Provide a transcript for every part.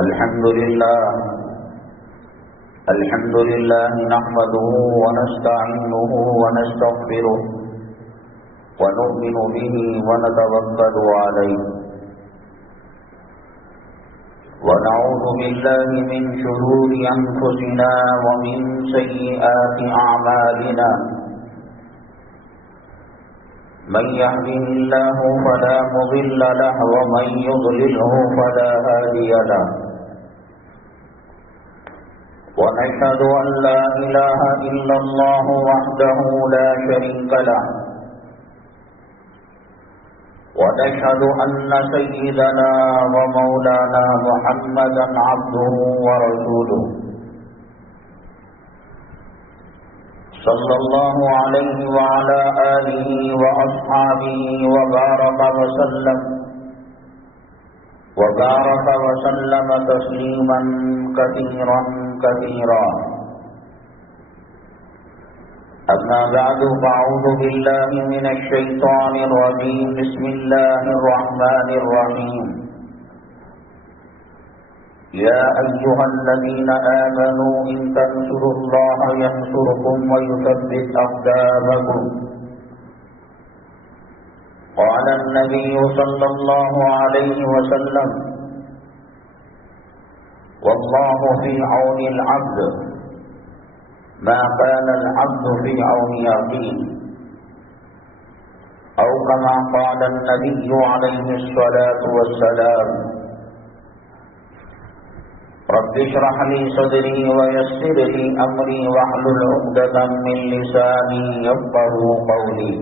الحمد لله نحمده ونستعينه ونستغفره ونؤمن به ونتوكل عليه ونعوذ بالله من شرور أنفسنا ومن سيئات أعمالنا من يهده الله فلا مضل له ومن يضلله فلا هادي له ونشهد أن لا إله إلا الله وحده لا شريك له ونشهد أن سيدنا ومولانا محمدا عبده ورسوله صلى الله عليه وعلى آله وأصحابه وبارك وسلم تسليما كثيرا كثيرا. أما بعد فأعوذ بالله من الشيطان الرجيم. بسم الله الرحمن الرحيم. يا أيها الذين آمنوا إن تنصروا الله ينصركم ويثبت أقدامكم. قال النبي صلى الله عليه وسلم والله في عون العبد ما كان العبد في عون أخيه أو كما قال النبي عليه الصلاة والسلام. رب اشرح لي صدري ويسر لي أمري واحلل عقدة من لساني يفقهوا قولي.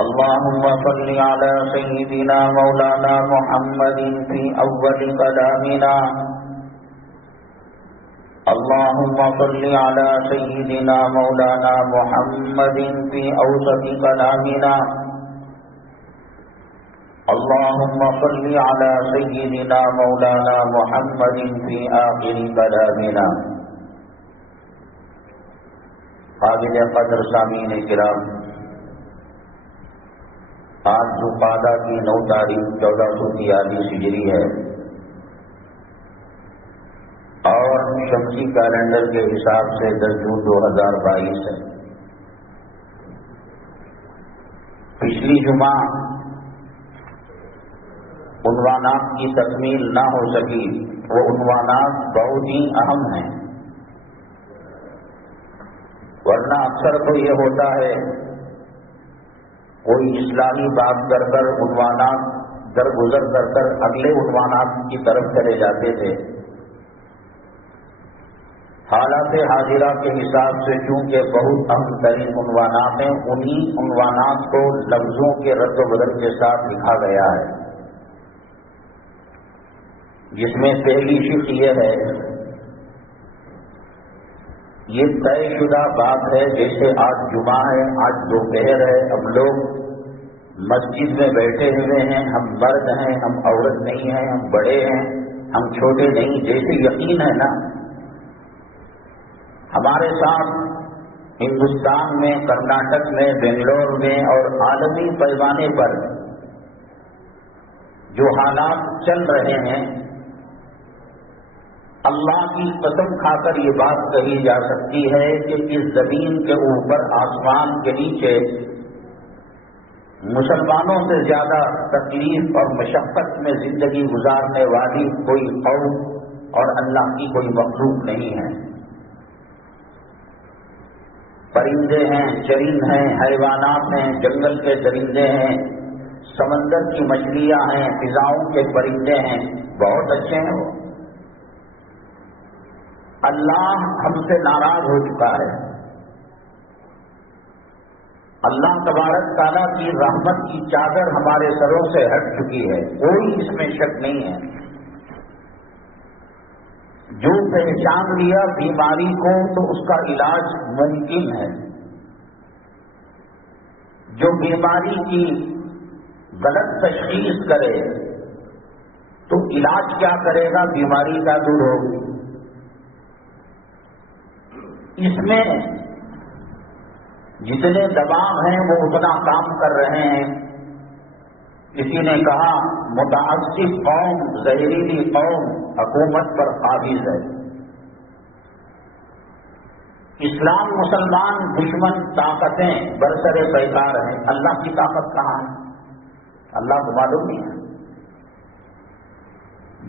اللهم صل على سيدنا مولانا محمد في أول كلامنا. اللهم صل على سيدنا مولانا محمد في أوسط كلامنا. اللهم صل على سيدنا مولانا محمد في آخر كلامنا. قابل قدر سامعین کرام، آج ذوالقعدہ کی 9 تاریخ 1443 ہجری ہے اور شمسی کیلنڈر کے حساب سے 10 جون 2022 ہے. پچھلی جمعہ عنوانات کی تکمیل نہ ہو سکی. وہ عنوانات بہت ہی اہم ہیں، ورنہ اکثر تو یہ ہوتا ہے کوئی اصلاحی بات کر کر عنوانات درگزر کر کر اگلے عنوانات کی طرف چلے جاتے تھے. حالات حاضرہ کے حساب سے چونکہ بہت اہم ترین عنوانات ہیں، انہی عنوانات کو لفظوں کے رد و بدل کے ساتھ لکھا گیا ہے، جس میں پہلی شق یہ ہے، یہ طے شدہ بات ہے. جیسے آج جمعہ ہے، آج دوپہر ہے، ہم لوگ مسجد میں بیٹھے ہوئے ہیں، ہم مرد ہیں، ہم عورت نہیں ہیں، ہم بڑے ہیں، ہم چھوٹے نہیں. جیسے یقین ہے نا، ہمارے ساتھ ہندوستان میں، کرناٹک میں، بنگلور میں اور عالمی پیمانے پر جو حالات چل رہے ہیں، اللہ کی قسم کھا کر یہ بات کہی جا سکتی ہے کہ اس زمین کے اوپر، آسمان کے نیچے مسلمانوں سے زیادہ تکلیف اور مشقت میں زندگی گزارنے والی کوئی قوم اور اللہ کی کوئی مخلوق نہیں ہے. پرندے ہیں، چرند ہیں، حیوانات ہیں، جنگل کے درندے ہیں، سمندر کی مچھلیاں ہیں، فضاؤں کے پرندے ہیں، بہت اچھے ہیں. وہ اللہ ہم سے ناراض ہو چکا ہے. اللہ تبارک تعالیٰ کی رحمت کی چادر ہمارے سروں سے ہٹ چکی ہے، کوئی اس میں شک نہیں ہے. جو پہچان لیا بیماری کو تو اس کا علاج ممکن ہے. جو بیماری کی غلط تشخیص کرے تو علاج کیا کرے گا؟ بیماری کا دور ہوگی. اس میں جتنے دباؤ ہیں وہ اتنا کام کر رہے ہیں. کسی نے کہا متعصب قوم زہریلی قوم حکومت پر قابض ہے، اسلام مسلمان دشمن طاقتیں برسر پیکار ہیں، اللہ کی طاقت کہاں ہے؟ اللہ کو معلوم نہیں ہے۔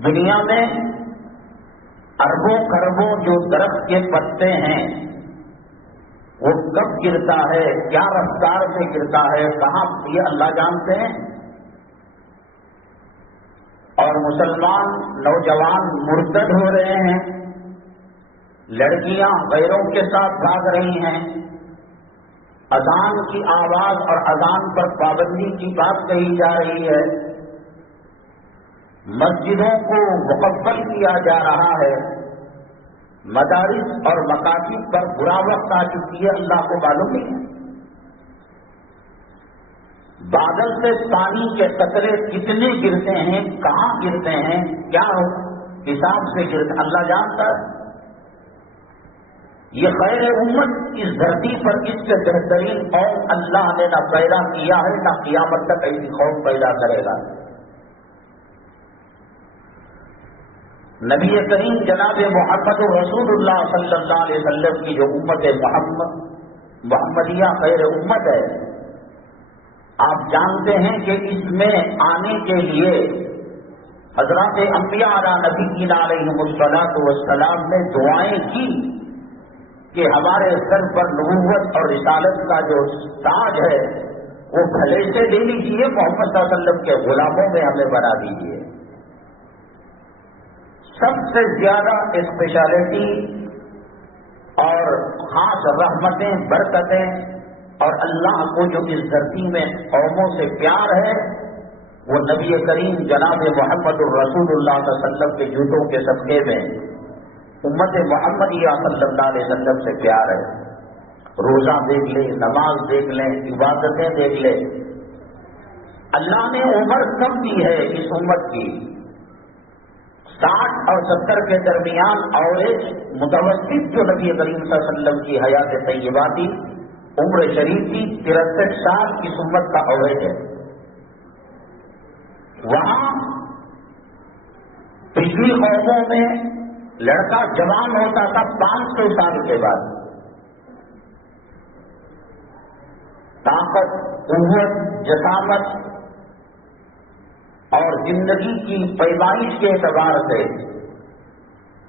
دنیا میں اربوں خربوں جو درخت کے پتے ہیں وہ کب گرتا ہے، کیا رفتار سے گرتا ہے، کہاں، یہ اللہ جانتے ہیں۔ اور مسلمان نوجوان مرتد ہو رہے ہیں، لڑکیاں غیروں کے ساتھ بھاگ رہی ہیں، اذان کی آواز اور اذان پر پابندی کی بات کہی جا رہی ہے، مسجدوں کو مقفل کیا جا رہا ہے، مدارس اور مکاتب پر برا وقت آ چکی ہے، اللہ کو معلوم نہیں ہے۔ بادل سے پانی کے قطرے کتنے گرتے ہیں، کہاں گرتے ہیں، کیا حساب سے گرتے ہیں، اللہ جانتا ہے۔ یہ خیر امت اس دھرتی پر اس سے بہترین قوم اللہ نے نہ پیدا کیا ہے، نہ قیامت تک ایسی قوم پیدا کرے گا۔ نبی کریم جناب محمد رسول اللہ صلی اللہ علیہ وسلم کی جو امت محمدیہ خیر امت ہے، آپ جانتے ہیں کہ اس میں آنے کے لیے حضرات انبیاء علی نبینا علیہم الصلاۃ والسلام نے دعائیں کی کہ ہمارے سر پر نبوت اور رسالت کا جو تاج ہے وہ بھلے سے لے لیجیے، محمد صلی اللہ علیہ وسلم کے غلاموں میں ہمیں بنا دیجیے۔ سب سے زیادہ اسپیشلٹی اور خاص رحمتیں، برکتیں اور اللہ کو جو اس دھرتی میں قوموں سے پیار ہے وہ نبی کریم جناب محمد الرسول اللہ صلی اللہ علیہ وسلم کے جوتوں کے صدقے میں امت محمدیہ صلی اللہ علیہ وسلم سے پیار ہے۔ روزہ دیکھ لیں، نماز دیکھ لیں، عبادتیں دیکھ لیں، اللہ نے عمر کم دی ہے اس امت کی، 60 اور 70 کے درمیان ایوریج متوسط جو نبی کریم صلی اللہ علیہ وسلم کی حیات طیبہ تھی، عمر شریف کی 63 سال کی امت کا ایوریج ہے۔ وہاں پچھلی قوموں میں لڑکا جوان ہوتا تھا 500 سال کے بعد، طاقت، قوت، جسامت اور زندگی کی پیمائش کے اعتبار سے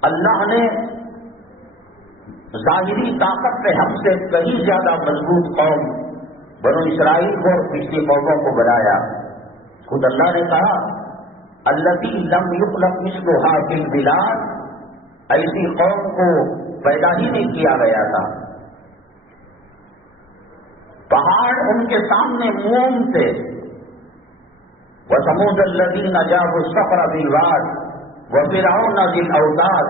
اللہ نے ظاہری طاقت میں ہم سے کہیں زیادہ مضبوط قوم بنو اسرائیل کو اور پچھلی قوموں کو بنایا۔ خود اللہ نے کہا الذی لم یخلق مثلھا فی البلاد، ایسی قوم کو پیدا ہی نہیں کیا گیا تھا۔ پہاڑ ان کے سامنے موم تھے، وَثَمُودَ الَّذِينَ جَابُوا الصَّخْرَ بِالْوَادِ وَفِرْعَوْنَ ذِي الْأَوْتَادِ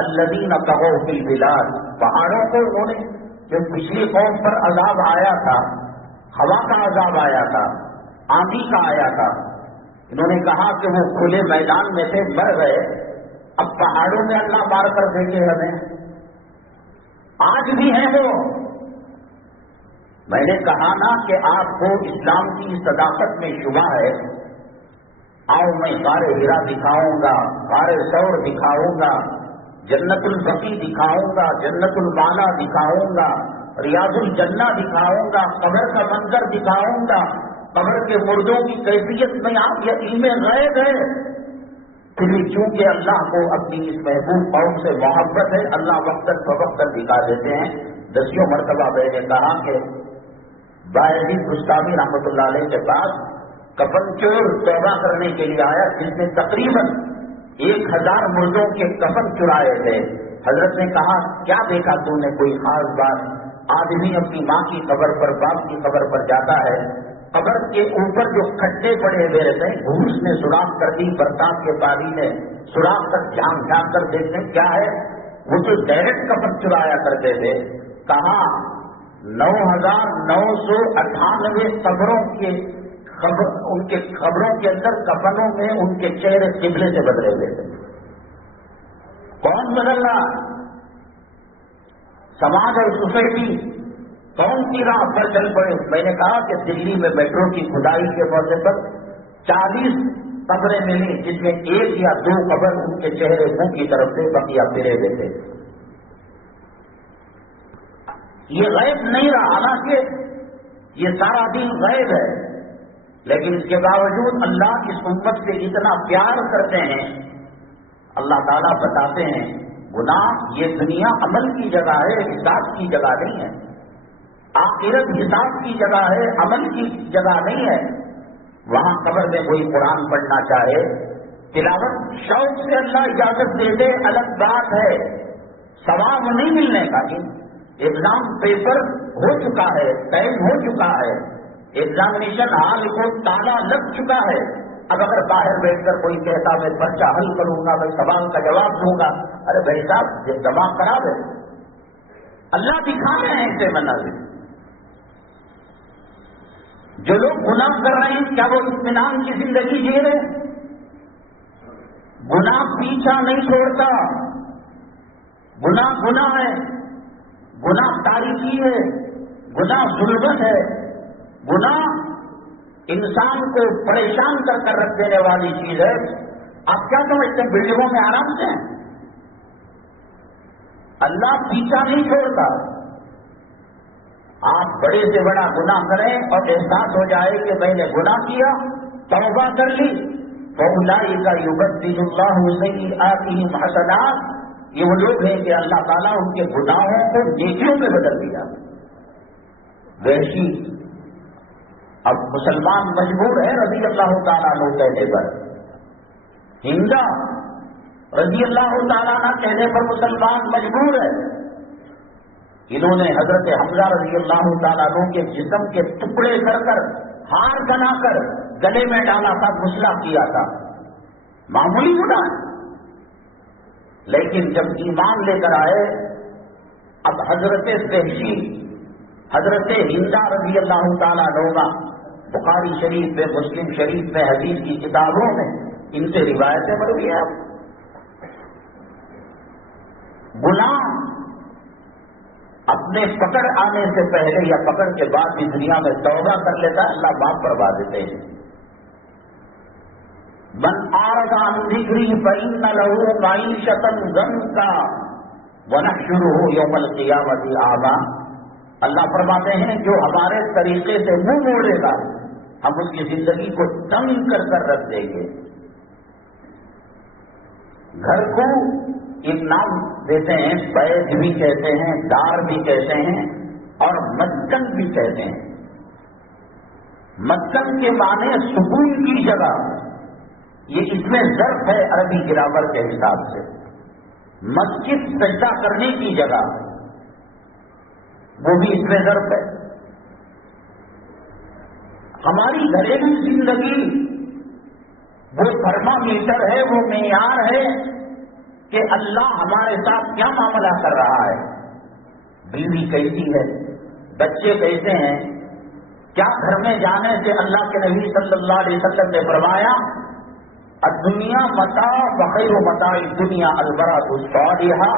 الَّذِينَ طَغَوْا فِي الْبِلَادِ، پہاڑوں کو انہوں نے، جو پچھلی قوم پر عذاب آیا تھا، ہوا کا عذاب آیا تھا، آندھی کا آیا تھا، انہوں نے کہا کہ وہ کھلے میدان میں سے مر گئے، اب پہاڑوں میں اللہ مار کر دیکھے ہمیں، آج بھی ہیں وہ۔ میں نے کہا نا کہ آپ کو اسلام کی صداقت میں شبہ ہے، آؤ میں غار ہرا دکھاؤں گا، غار ثور دکھاؤں گا، جنت البقیع دکھاؤں گا، جنت المالا دکھاؤں گا، ریاض الجنہ دکھاؤں گا، قبر کا منظر دکھاؤں گا، قبر کے مردوں کی کیفیت میں آپ یہ علم غیب ہے۔ پھر چونکہ اللہ کو اپنی اس محبوب قوم سے محبت ہے، اللہ وقتاً فوقتاً دکھا دیتے ہیں۔ 10 مرتبہ میں نے کہا کہ باعزید گستامی رحمۃ اللہ علیہ کے پاس کفن چور توبہ کرنے کے لیے آیا، جس نے تقریباً 1000 مردوں کے کفن چرائے تھے۔ حضرت نے کہا کیا دیکھا تو نے، کوئی خاص بات؟ آدمی اپنی ماں کی قبر پر، باپ کی قبر پر جاتا ہے، قبر کے اوپر جو کھڈے پڑے ہوئے رہتے ہیں، گھوس نے سوراخ کر دی، برسات کے پانی نے سوراخ تک جھانک جھانک کر دیکھتے ہیں کیا ہے، وہ جو ڈائریکٹ کفن چرایا کرتے تھے، کہا 9998 قبروں کے ان کے قبروں کے اندر کفنوں میں ان کے چہرے قبلے سے بدلے ہوئے تھے۔ کون بدل رہا؟ سماج اور سوسائٹی کون سی راہ پر چل پڑے؟ میں نے کہا کہ دلی میں میٹرو کی کھدائی کے موقع پر 40 قبریں ملی جس میں 1 یا 2 قبر ان کے چہرے منہ کی طرف سے بقیہ پھرے ہوئے تھے. یہ غیب نہیں رہا، حالانکہ یہ سارا دن غیب ہے، لیکن اس کے باوجود اللہ اس امت سے اتنا پیار کرتے ہیں. اللہ تعالیٰ بتاتے ہیں گناہ یہ دنیا عمل کی جگہ ہے، حساب کی جگہ نہیں ہے. آخرت حساب کی جگہ ہے، عمل کی جگہ نہیں ہے. وہاں قبر میں کوئی قرآن پڑھنا چاہے، تلاوت شوق سے اللہ اجازت دے دے الگ بات ہے، ثواب نہیں ملنے کا. ایگزام پیپر ہو چکا ہے، ٹائم ہو چکا ہے، ایگزامینیشن ہال کو تالا لگ چکا ہے. اب اگر باہر بیٹھ کر کوئی کہتا میں پرچہ حل کروں گا، میں سوال کا جواب دوں گا، ارے بھائی صاحب یہ دماغ خراب ہے. اللہ دکھا رہے ہیں ایسے مناظر. جو لوگ گناہ کر رہے ہیں کیا وہ اطمینان کی زندگی جی رہے ہیں؟ گناہ پیچھا نہیں چھوڑتا. گناہ گناہ ہے، گناہ تاریکی ہے، گناہ ظلمت ہے، گناہ انسان کو پریشان کر رکھ دینے والی چیز ہے. آپ کیا سمجھتے ہیں بلڈنگوں میں آرام سے ہیں؟ اللہ پیچھا نہیں چھوڑتا. آپ بڑے سے بڑا گناہ کریں اور احساس ہو جائے کہ میں نے گناہ کیا، توبہ کر لی، فَأُولَٰئِكَ يُبَدِّلُ اللَّهُ سَيِّئَاتِهِمْ حَسَنَاتٍ. یہ وہ لوگ ہیں کہ اللہ تعالیٰ ان کے گناہوں کو نیکیوں میں بدل دیا. وحشی اب مسلمان مجبور ہے رضی اللہ تعالیٰ عنہ کہنے پر. ہندا رضی اللہ تعالیٰ عنہ کہنے پر مسلمان مجبور ہے. انہوں نے حضرت حمزہ رضی اللہ تعالیٰ عنہ کے جسم کے ٹکڑے کر ہار بنا کر گلے میں ڈالا تھا، غسلہ کیا تھا. معمولی گناہ ہے. لیکن جب ایمان لے کر آئے، اب حضرت وحشی، حضرت ہندا رضی اللہ تعالیٰ عنہ، بخاری شریف میں، مسلم شریف میں، حدیث کی کتابوں میں ان سے روایتیں مروی ہیں. گناہ اپنے پکڑ آنے سے پہلے یا پکڑ کے بعد بھی دنیا میں توبہ کر لیتا ہے، اللہ معاف کروا دیتے ہیں. من اعرض عن ذکری فإن له معیشة ضنکا ونحشره یوم القیامة اعمی. اللہ فرماتے ہیں جو ہمارے طریقے سے منہ موڑے گا ہم اس کی زندگی کو تنگ کر رکھ دیں گے. گھر کو ایک نام دیتے ہیں، بیت بھی کہتے ہیں، دار بھی کہتے ہیں اور مسکن بھی کہتے ہیں. مسکن کے معنی سکون کی جگہ، یہ اس میں ظرف ہے عربی گرامر کے حساب سے. مسجد سجدہ کرنے کی جگہ، وہ بھی اس میں ظرف ہے. ہماری گھریلو زندگی وہ تھرمامیٹر ہے، وہ معیار ہے کہ اللہ ہمارے ساتھ کیا معاملہ کر رہا ہے. بیوی کیسی ہے، بچے کیسے ہیں. کیا گھر میں جانے سے اللہ کے نبی صلی اللہ علیہ وسلم نے فرمایا الدنیا متاع وخیر متاع الدنیا البراۃ الصالحہ.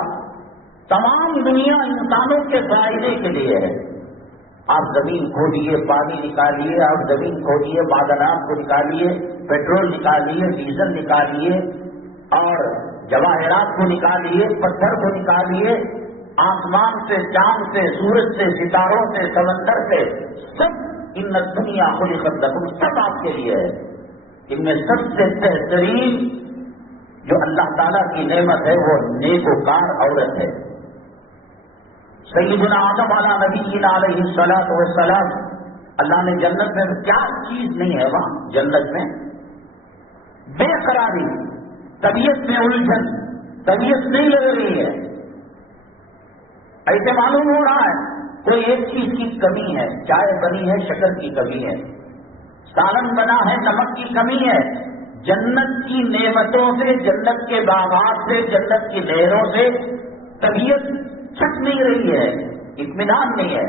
تمام دنیا انسانوں کے فائدے کے لیے ہے. آپ زمین کھودیے، پانی نکالیے، آپ زمین کھودیے، معدنات کو نکالیے، پیٹرول نکالیے، ڈیزل نکالیے اور جواہرات کو نکالیے، پتھر کو نکالیے، آسمان سے، چاند سے، سورج سے، ستاروں سے، سمندر سے، سب ان دنیا خلقت لکم، سب آپ کے لیے ہے. ان میں سب سے بہترین جو اللہ تعالیٰ کی نعمت ہے وہ نیکوکار عورت ہے. سیدنا آدم علیہ نبی علیہ الصلوۃ والسلام، اللہ نے جنت میں کیا چیز نہیں ہے وہاں جنت میں؟ بے قراری، طبیعت میں الجھن، طبیعت نہیں لگ رہی ہے. ایسے معلوم ہو رہا ہے کوئی ایک چیز کی کمی ہے. چائے بنی ہے، شکر کی کمی ہے. سالن بنا ہے، نمک کی کمی ہے. جنت کی نعمتوں سے، جنت کے باغات سے، جنت کی نہروں سے طبیعت چھٹ نہیں رہی ہے، اطمینان نہیں ہے.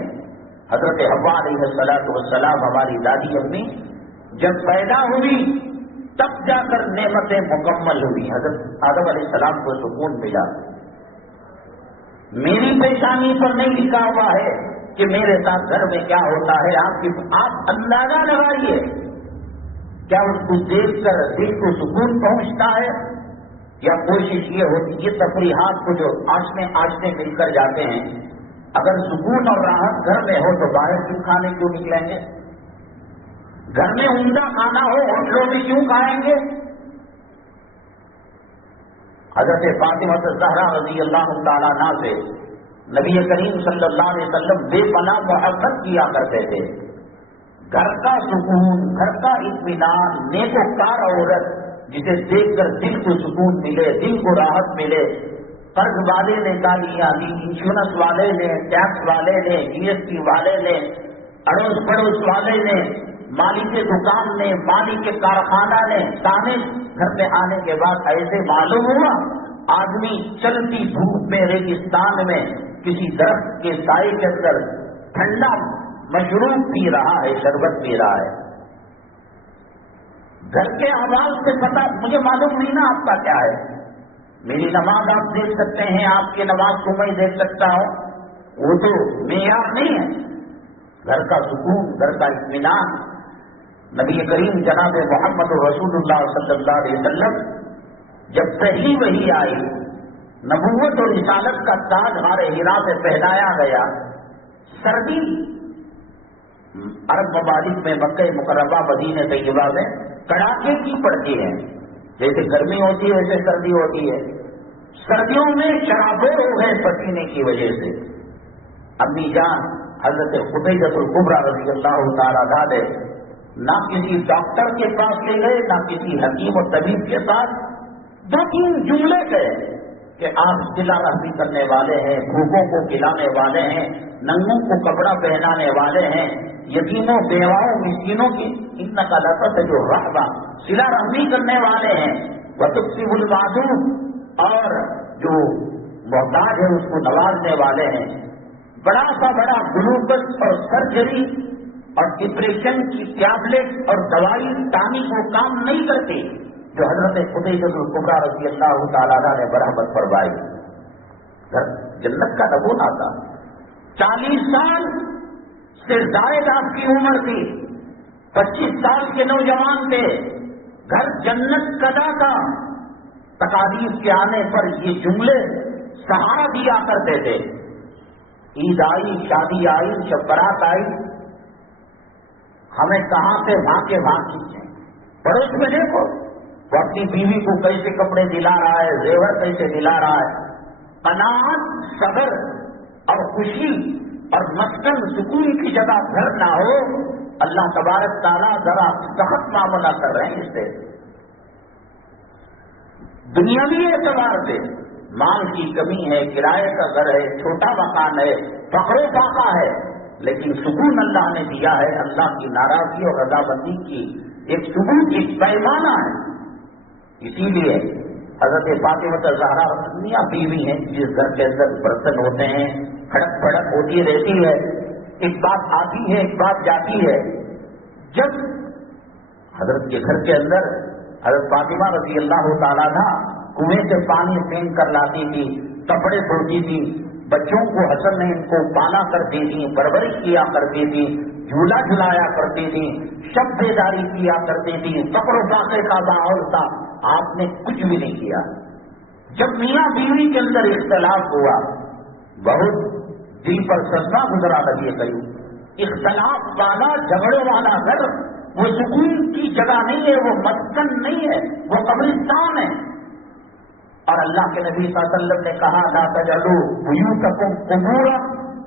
حضرت حوا علیہ الصلوۃ والسلام، ہماری دادی امی جب پیدا ہوئی تب جا کر نعمتیں مکمل ہوئی. حضرت آدم علیہ السلام کو سکون ملا. میری پیشانی پر نہیں لکھا ہوا ہے کہ میرے ساتھ گھر میں کیا ہوتا ہے. آپ اندازہ لگائیے کیا اس کو دیکھ کر دل کو سکون پہنچتا ہے؟ یا کوشش یہ ہوتی ہے تفریحات کو جو آشنے مل کر جاتے ہیں، اگر سکون اور راحت گھر میں ہو تو باہر کیوں کھانے کیوں نکلیں گے؟ گھر میں عمدہ کھانا ہو ہوٹلوں میں کیوں کھائیں گے؟ حضرت فاطمہ الزہرا رضی اللہ تعالیٰ عنہا سے نبی کریم صلی اللہ علیہ وسلم بے پناہ محبت کیا کرتے تھے۔ گھر کا سکون، گھر کا اطمینان، نیکوکار عورت جسے دیکھ کر دل کو سکون ملے، دل کو راحت ملے۔ قرض والے نے گالیاں دی، انشورنس والے نے، ٹیکس والے نے، جی ایس ٹی والے نے، اڑوس پڑوس والے نے، مالک دکان نے، مالک کارخانہ نے، تانے گھر میں آنے کے بعد ایسے معلوم ہوا آدمی چلتی دھوپ میں ریگستان میں کسی درخت کے سائے کے اندر ٹھنڈا مشروب پی رہا ہے، شربت پی رہا ہے۔ گھر کے آواز سے پتا مجھے معلوم نہیں نا آپ کا کیا ہے، میری نماز آپ دیکھ سکتے ہیں، آپ کی نماز کو میں دیکھ سکتا ہوں، وہ تو معیار نہیں ہے۔ گھر کا سکون، گھر کا اطمینان۔ نبی کریم جناب محمد رسول اللہ صلی اللہ علیہ وسلم جب پہلی وحی آئی، نبوت اور رسالت کا تاج غار حرا سے پہنایا گیا، سردی عرب ممالک میں مکہ مکرمہ مدینہ طیبہ میں کڑاکے کی پڑتی ہے، جیسے گرمی ہوتی ہے ویسے سردی ہوتی ہے۔ سردیوں میں شرابور ہو گئے پسینے کی وجہ سے۔ امی جان حضرت خدیجہ الکبریٰ رضی اللہ تعالیٰ عنہا نہ کسی ڈاکٹر کے پاس لے گئے، نہ کسی حکیم و طبیب کے پاس، 2-3 جملے گئے کہ آپ صلہ رحمی کرنے والے ہیں، بھوکوں کو کھلانے والے ہیں، ننگوں کو کپڑا پہنانے والے ہیں، یتیموں بیواؤں مسکینوں کی انک لتسل الرحمہ، صلہ رحمی کرنے والے ہیں، وتکسب المعدوم، اور جو محتاج ہے اس کو نوازنے والے ہیں۔ بڑا سا بڑا گلوکوز اور سرجری اور ڈپریشن کی ٹیبلٹ اور دوائی ٹانک وہ کام نہیں کرتی جو حضرت خدیجہ الکبریٰ رضی اللہ تعالیٰ عنہا نے برحمت فرمائی۔ جنت کا نمونہ تھا۔ 40 سال سے زائد آپ کی عمر تھی، 25 سال کے نوجوان تھے، گھر جنت کدا تھا۔ تکالیف کے آنے پر یہ جملے سہارا دیا کرتے تھے۔ عید آئی، شادی آئی، شب برات آئی، ہمیں کہاں سے بھاگے کھینچیں۔ پڑوس میں دیکھو وہ اپنی بیوی کو کیسے کپڑے دلا رہا ہے، زیور کیسے دلا رہا ہے۔ قناعت، صبر اور خوشی اور مسکن سکون کی جگہ گھر نہ ہو، اللہ تبارک تعالیٰ ذرا سخت معاملہ کر رہے ہیں اس سے۔ دنیاوی اعتبار سے مال کی کمی ہے، کرائے کا گھر ہے، چھوٹا مکان ہے، فقر و فاقہ ہے، لیکن سکون اللہ نے دیا ہے۔ اللہ کی ناراضگی اور رضامندی کی ایک ثبوت، ایک پیمانہ ہے۔ اسی لیے حضرت فاطمہ الزہرا میاں بیوی ہیں، جس گھر کے اندر برتن ہوتے ہیں، کھڑک پھڑک ہوتی رہتی ہے، ایک بات آتی ہے ایک بات جاتی ہے۔ جب حضرت کے گھر کے اندر حضرت فاطمہ رضی اللہ تعالیٰ عنہا کنویں سے پانی پھینک کر لاتی تھی، کپڑے دھوتی تھی، بچوں کو حسن نے ان کو پالا کرتی تھی، پرورش کیا کرتی تھی، جھولا جھلایا کرتی تھی، شب بیداری کیا کرتی تھی، فقر و فاقے کا ماحول تھا، آپ نے کچھ بھی نہیں کیا۔ جب میاں بیوی کے اندر اختلاف ہوا، بہت دل پر سزا گزرا نبی کریم۔ اختلاف والا، جھگڑوں والا گھر وہ سکون کی جگہ نہیں ہے، وہ مسکن نہیں ہے، وہ قبرستان ہے۔ اور اللہ کے نبی صلی اللہ علیہ وسلم نے کہا لا تجعلوا بیوتکم قبورا،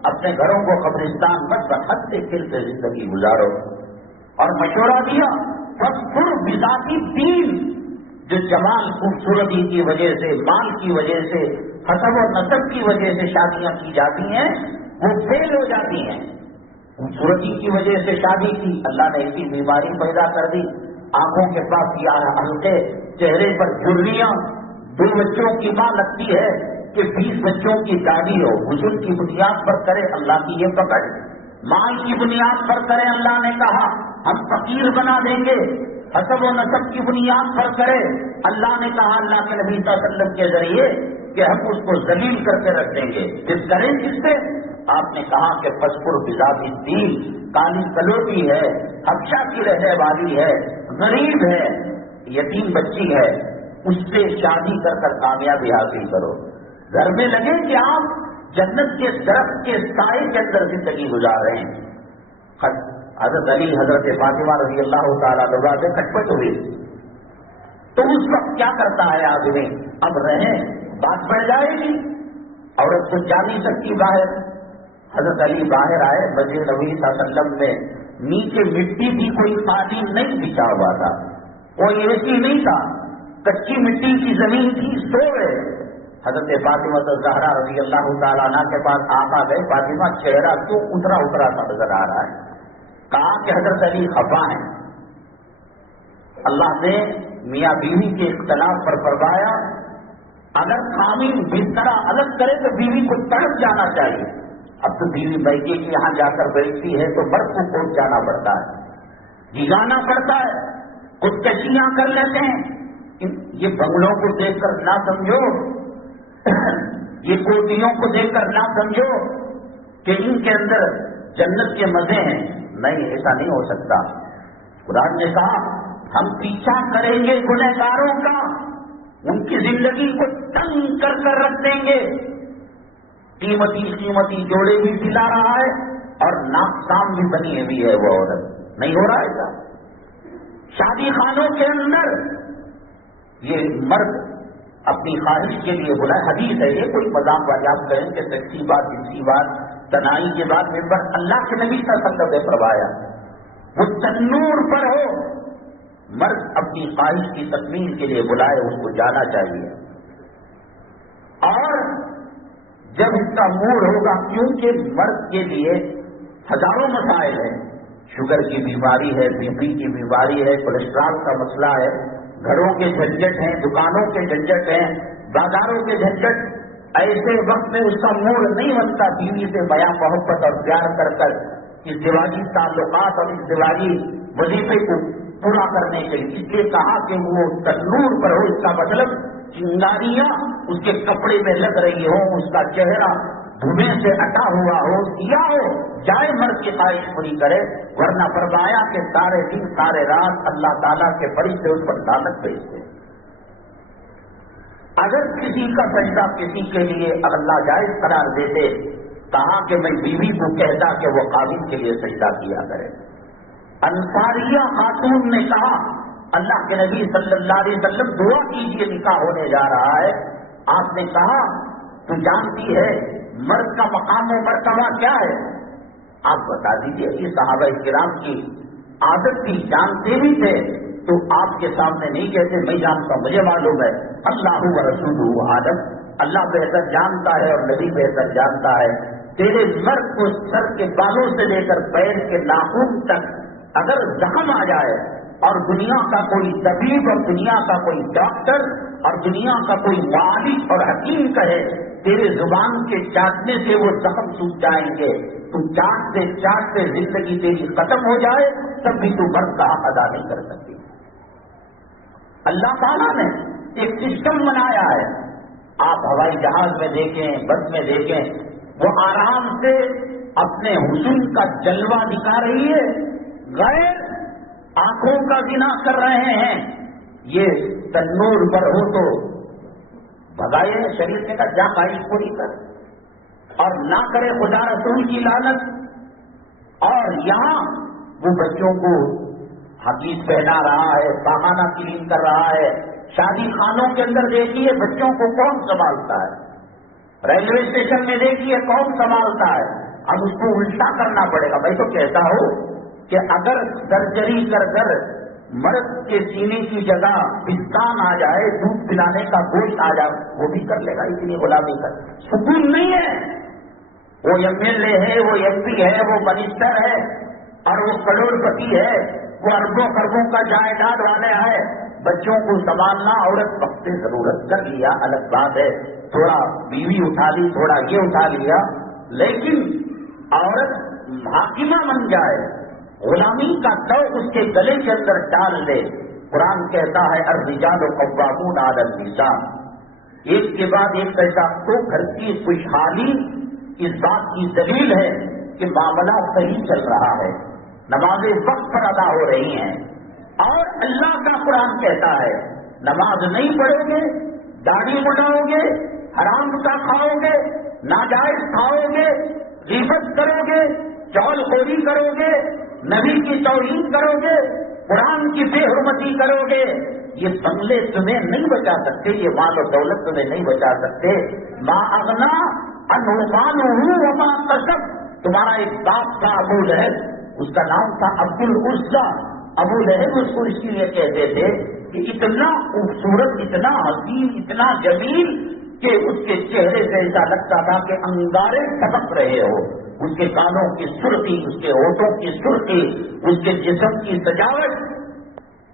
اپنے گھروں کو قبرستان مت ہنستے کھیلتے زندگی گزارو۔ اور مشورہ دیا فاذکر بذات الدین، جو جمال خوبصورتی کی وجہ سے، مال کی وجہ سے، حسب و نسب کی وجہ سے شادیاں کی جاتی ہیں وہ فیل ہو جاتی ہیں۔ خوبصورتی کی وجہ سے شادی کی، اللہ نے ایسی بیماری پیدا کر دی، آنکھوں کے پاس 11 حلقے، چہرے پر جھریاں، 2 بچوں کی ماں لگتی ہے کہ 20 بچوں کی دادی ہو۔ حسن کی بنیاد پر کرے اللہ کی یہ پکڑ، مال کی بنیاد پر کرے اللہ نے کہا ہم فقیر بنا دیں گے، حسب و نسب کی بنیاد پر کرے اللہ نے کہا اللہ کے نبی صلی اللہ علیہ وسلم کے ذریعے کہ ہم اس کو ذلیل کر کے رکھ دیں گے۔ پھر کریں کس سے؟ آپ نے کہا کہ فاذکر بذات الدین، کالی کلوٹی ہے، حبشہ کی رہنے والی ہے، غریب ہے، یتیم بچی ہے، اس سے شادی کر کر کامیابی حاصل کرو. گھر میں لگے کہ آپ جنت کے درخت کے سائے کے اندر زندگی گزار رہے ہیں. حضرت علی حضرت فاطمہ رضی اللہ تعالیٰ عنہ سے کھٹپٹ ہوئی تو اس وقت کیا کرتا ہے آدمی؟ اب رہیں بات بڑھ جائے گی، عورت تو جا نہیں سکتی باہر. حضرت علی باہر آئے، مسجد نبوی صلی اللہ علیہ وسلم میں نیچے مٹی بھی کوئی قالین نہیں بچھا ہوا تھا، کوئی اے سی نہیں تھا، کچی مٹی کی زمین تھی، سو گئے. حضرت فاطمہ الزہرا رضی اللہ تعالیٰ عنہ کے پاس آقا گئے، فاطمہ چہرہ کیوں اترا اترا سا نظر آ رہا ہے؟ کہا کہ حضرت علی خفا ہیں. اللہ نے میاں بیوی کے اختلاف پر فرمایا اگر خامین بستر الگ کرے تو بیوی کو تڑپ جانا چاہیے. اب تو بیوی بیٹے کے یہاں جا کر بیٹھتی ہے تو مرد کو کوٹ جانا پڑتا ہے، جگانا پڑتا ہے، خودکشیاں کر لیتے ہیں. یہ بنگلوں کو دیکھ کر نہ سمجھو، یہ کوٹیوں کو دیکھ کر نہ سمجھو کہ ان کے اندر جنت کے مزے ہیں. نہیں، ایسا نہیں ہو سکتا. قرآن نے کہا ہم پیچھا کریں گے گنہگاروں کا، ان کی زندگی کو تنگ کر کر رکھ دیں گے. قیمتی قیمتی جوڑے بھی دلا رہا ہے اور ناکام بھی بنی ہوئی ہے وہ عورت. نہیں ہو رہا ایسا؟ شادی خانوں کے اندر یہ مرد اپنی خواہش کے لیے بلائے. حدیث ہے یہ، کوئی مذاق والی آپ کہیں کہ سچی بات جنسی بات تنائی کے بعد ممبر اللہ کے نبی صلی اللہ علیہ وسلم نے فرمایا وہ تنور پر ہو، مرد اپنی خواہش کی تکمیل کے لیے بلائے، اس کو جانا چاہیے. اور جب اس کا موڈ ہوگا، کیونکہ مرد کے لیے ہزاروں مسائل ہیں، شوگر کی بیماری ہے، بی پی کی بیماری ہے، کولیسٹرول کا مسئلہ ہے، گھروں کے جھنجٹ ہیں، دکانوں کے جھنجٹ ہیں، بازاروں کے جھنجٹ. ایسے وقت میں اس کا موڈ نہیں بنتا بیوی سے بیاں محبت اور پیار کر کر ازدواجی تعلقات اور ازدواجی وظیفے کو پورا کرنے کے لیے. اس لیے کہا کہ وہ تنور پر ہو، اس کا مطلب چنگاریاں اس کے کپڑے میں لگ رہی ہوں، اس کا چہرہ دھویں سے اٹا ہوا ہو، سیاہ ہو، جائے مرد کی خواہش پوری کرے. ورنہ فرمایا کہ سارے دن سارے رات اللہ تعالیٰ کے فرشتے اس پر لعنت بھیجتے. اگر کسی کا سجدہ کسی کے لیے اللہ جائز قرار دیتے، کہا کہ میں بیوی کو کہتا کہ وہ قابل کے لیے سجدہ کیا کرے. انصاریہ خاتون نے کہا اللہ کے نبی صلی اللہ علیہ وسلم دعا کیجیے، نکاح ہونے جا رہا ہے. آپ نے کہا تو جانتی ہے مرد کا مقام و مرتبہ کیا ہے؟ آپ بتا دیجیے. یہ صحابہ کرام کی عادت تھی، جانتے بھی تھے تو آپ کے سامنے نہیں کہتے میں جانتا ہوں، مجھے معلوم ہے. اللہ و رسولہ عالم، اللہ بہتر جانتا ہے اور نبی بہتر جانتا ہے. تیرے مرد کو سر کے بالوں سے لے کر پیر کے ناخن تک اگر زخم آ جائے اور دنیا کا کوئی طبیب اور دنیا کا کوئی ڈاکٹر اور دنیا کا کوئی معالج اور حکیم کہے تیرے زبان کے چاٹنے سے وہ زخم سوکھ جائیں گے، تو چاٹتے چاٹتے زندگی تیری ختم ہو جائے تب بھی تو مرد کا حق ادا نہیں کر سکتی. اللہ تعالیٰ نے ایک سسٹم بنایا ہے. آپ ہوائی جہاز میں دیکھیں، بس میں دیکھیں، وہ آرام سے اپنے حسن کا جلوہ دکھا رہی ہے، غیر آنکھوں کا زنا کر رہے ہیں. یہ تنور پر ہو تو بھگائے، شریعت نے کہا جا خواہش پوری کر، اور نہ کرے خدا رسول کی لعنت. اور یہاں وہ بچوں کو حقیق پہنا رہا ہے، پاخانہ کلین کر رہا ہے. شادی خانوں کے اندر دیکھیے بچوں کو کون سنبھالتا ہے، ریلوے اسٹیشن میں دیکھیے کون سنبھالتا ہے. اب اس کو الٹا کرنا پڑے گا. میں تو کہتا ہوں کہ اگر سرجری کر کر مرد کے سینے کی جگہ پستان آ جائے، دودھ پلانے کا گوشت آ جائے، وہ بھی کر لے گا. اس لیے غلامی کر سکون نہیں ہے. وہ ایم ایل اے ہے، وہ ایم پی ہے، وہ منسٹر ہے اور وہ کروڑ پتی ہے، وہ اربوں خربوں کا جائیداد والا ہے. بچوں کو سنبھالنا عورت وقت ضرورت کر لیا الگ بات ہے، تھوڑا بیوی اٹھا لی، تھوڑا یہ اٹھا لیا، لیکن عورت حاکمہ بن جائے، غلامی کا توق اس کے گلے کے اندر ڈال دے. قرآن کہتا ہے الرجال قوامون علی النساء. ایک کے بعد ایک پیسہ تو گھر کی خوشحالی اس بات کی دلیل ہے کہ معاملہ صحیح چل رہا ہے، نمازیں وقت پر ادا ہو رہی ہیں، اور اللہ کا قرآن کہتا ہے نماز نہیں پڑھو گے، داڑھی مڈاؤ گے، حرام کا کھاؤ گے، ناجائز کھاؤ گے، غیبت کرو گے، چغل خوری کرو گے، نبی کی توہین کرو گے، قرآن کی بے حرمتی کرو گے، یہ بنگلے تمہیں نہیں بچا سکتے، یہ مال و دولت تمہیں نہیں بچا سکتے۔ ما اغنا عنہ مالہ وما کسب۔ تمہارا ایک باپ تھا ابو لہب، اس کا نام تھا عبد العزیٰ۔ ابو لہب اس کو اس لیے کہتے تھے کہ اتنا خوبصورت، اتنا حسین، اتنا جمیل کہ اس کے چہرے سے ایسا لگتا تھا کہ انگارے ٹپک رہے ہو۔ اس کے کانوں کی سرخی، اس کے ہونٹوں کی سرخی، اس کے جسم کی سجاوٹ۔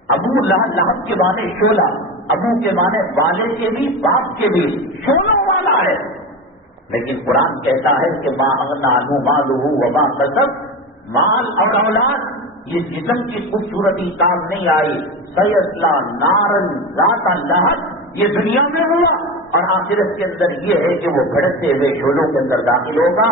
ابو لہب کے معنی شولہ، ابو کے معنی والے کے بھی، باپ کے بھی، شولوں والا ہے۔ لیکن قرآن کہتا ہے کہ ما اغنی عنہ مالہ وما کسب، مال اور اولاد یہ جسم کی خوبصورتی کام نہیں آئی۔ سیصلی نارا ذات لہب یہ دنیا میں ہوا، اور آخرت کے اندر یہ ہے کہ وہ بھڑکتے ہوئے شعلوں کے اندر داخل ہوگا۔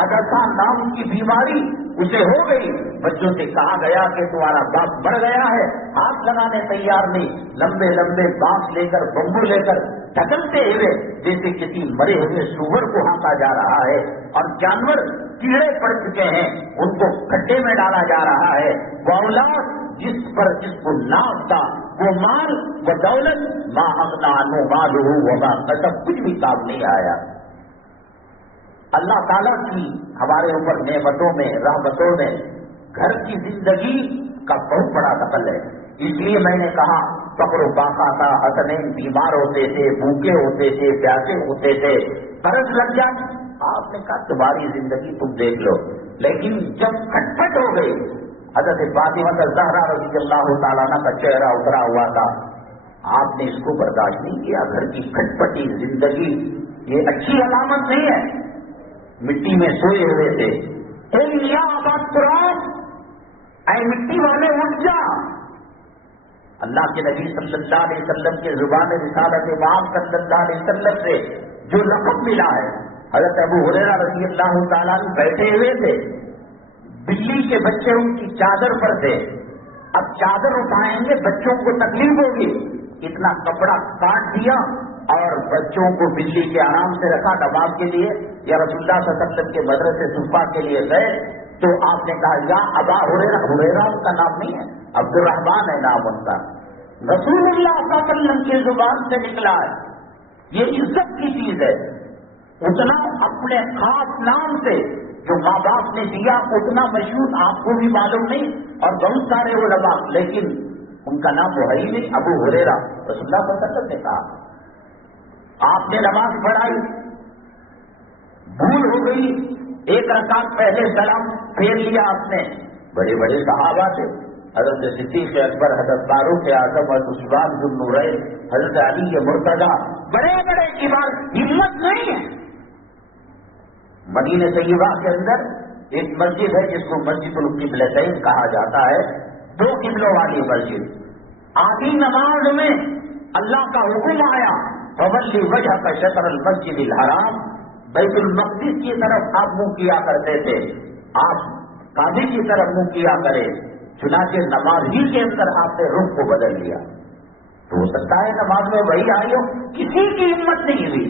عدسہ نام کی بیماری اسے ہو گئی، بچوں سے کہا گیا کہ تمہارا باپ مر گیا ہے، ہاتھ لگانے تیار نہیں، لمبے لمبے بانس لے کر، بمبو لے کر ڈھکلتے ہوئے جیسے کسی مرے ہوئے سور کو ہانکا جا رہا ہے، اور جانور کیڑے پڑ چکے ہیں ان کو کھڈے میں ڈالا جا رہا ہے۔ وہ اولاد جس پر جس کو ناز تھا، وہ مال وہ دولت، ما اغنی عنہ مالہ وما کسب، کچھ بھی کام نہیں آیا۔ اللہ تعالیٰ کی ہمارے اوپر نعمتوں میں، رحمتوں میں گھر کی زندگی کا بہت بڑا دخل ہے۔ اس لیے میں نے کہا فقر و فاقہ تھا، حسنین بیمار ہوتے تھے، بھوکے ہوتے تھے، پیاسے ہوتے تھے، قرض لگ جاتا۔ آپ نے کہا تمہاری زندگی تم دیکھ لو، لیکن جب کھٹ پٹ ہو گئی، حضرت فاطمہ الزہرا رضی اللہ تعالیٰ عنہ کا چہرہ اترا ہوا تھا، آپ نے اس کو برداشت نہیں کیا۔ گھر کی کھٹ پٹی زندگی یہ اچھی علامت نہیں ہے۔ مٹی میں سوئے ہوئے تھے، قل یا ابا التراب، اے مٹی والے اٹھ جا۔ اللہ کے نبی صلی اللہ علیہ وسلم کے زبان رسالت امام صلی اللہ علیہ وسلم سے جو لقب ملا ہے، حضرت ابو ہریرہ رضی اللہ تعالیٰ عنہ بیٹھے ہوئے تھے، بلی کے بچے ان کی چادر پر تھے، اب چادر اٹھائیں گے بچوں کو تکلیف ہوگی، اتنا کپڑا کاٹ دیا اور بچوں کو بلی کے آرام سے رکھا نماز کے لیے، یا رسول اللہ صلی اللہ علیہ وسلم کے مدرسے صبح کے لیے گئے تو آپ نے کہا یا ابا ہریرہ، ہریرہ ان کا نام نہیں ہے، عبد الرحمن ہے نام ان کا، رسول اللہ صلی اللہ علیہ وسلم کی زبان سے نکلا ہے، یہ عزت کی چیز ہے۔ اتنا اپنے خاص نام سے جو ماں باپ نے دیا اتنا مشہور آپ کو بھی معلوم نہیں، اور بہت سارے علماء، لیکن ان کا نام وہ ہے ہی نہیں، ابو ہریرہ۔ رسول اللہ صلی اللہ علیہ وسلم نے کہا، آپ نے نماز پڑھائی، بھول ہو گئی، ایک رکعت پہلے سلام پھیر لیا آپ نے، بڑے بڑے صحابہ تھے، حضرت صدیق اکبر، حضرت فاروق اعظم، حضرت عثمان ذو النورین، حضرت علی مرتضیٰ، بڑے بڑے کبار، ہمت نہیں ہے۔ مدینہ طیبہ کے اندر ایک مسجد ہے جس کو مسجد القبلتین کہا جاتا ہے، دو قبلوں والی مسجد۔ آدھی نماز میں اللہ کا حکم آیا، فولی وجہ کا شطر المسجد الحرام، بیت المقدس کی طرف آپ منہ کیا کرتے تھے، آپ کعبے کی طرف منہ کیا کرے، چنانچہ نماز ہی کے اندر آپ نے رخ کو بدل لیا۔ تو ہو سکتا ہے نماز میں وہی آئی ہو، کسی کی ہمت نہیں ہوئی۔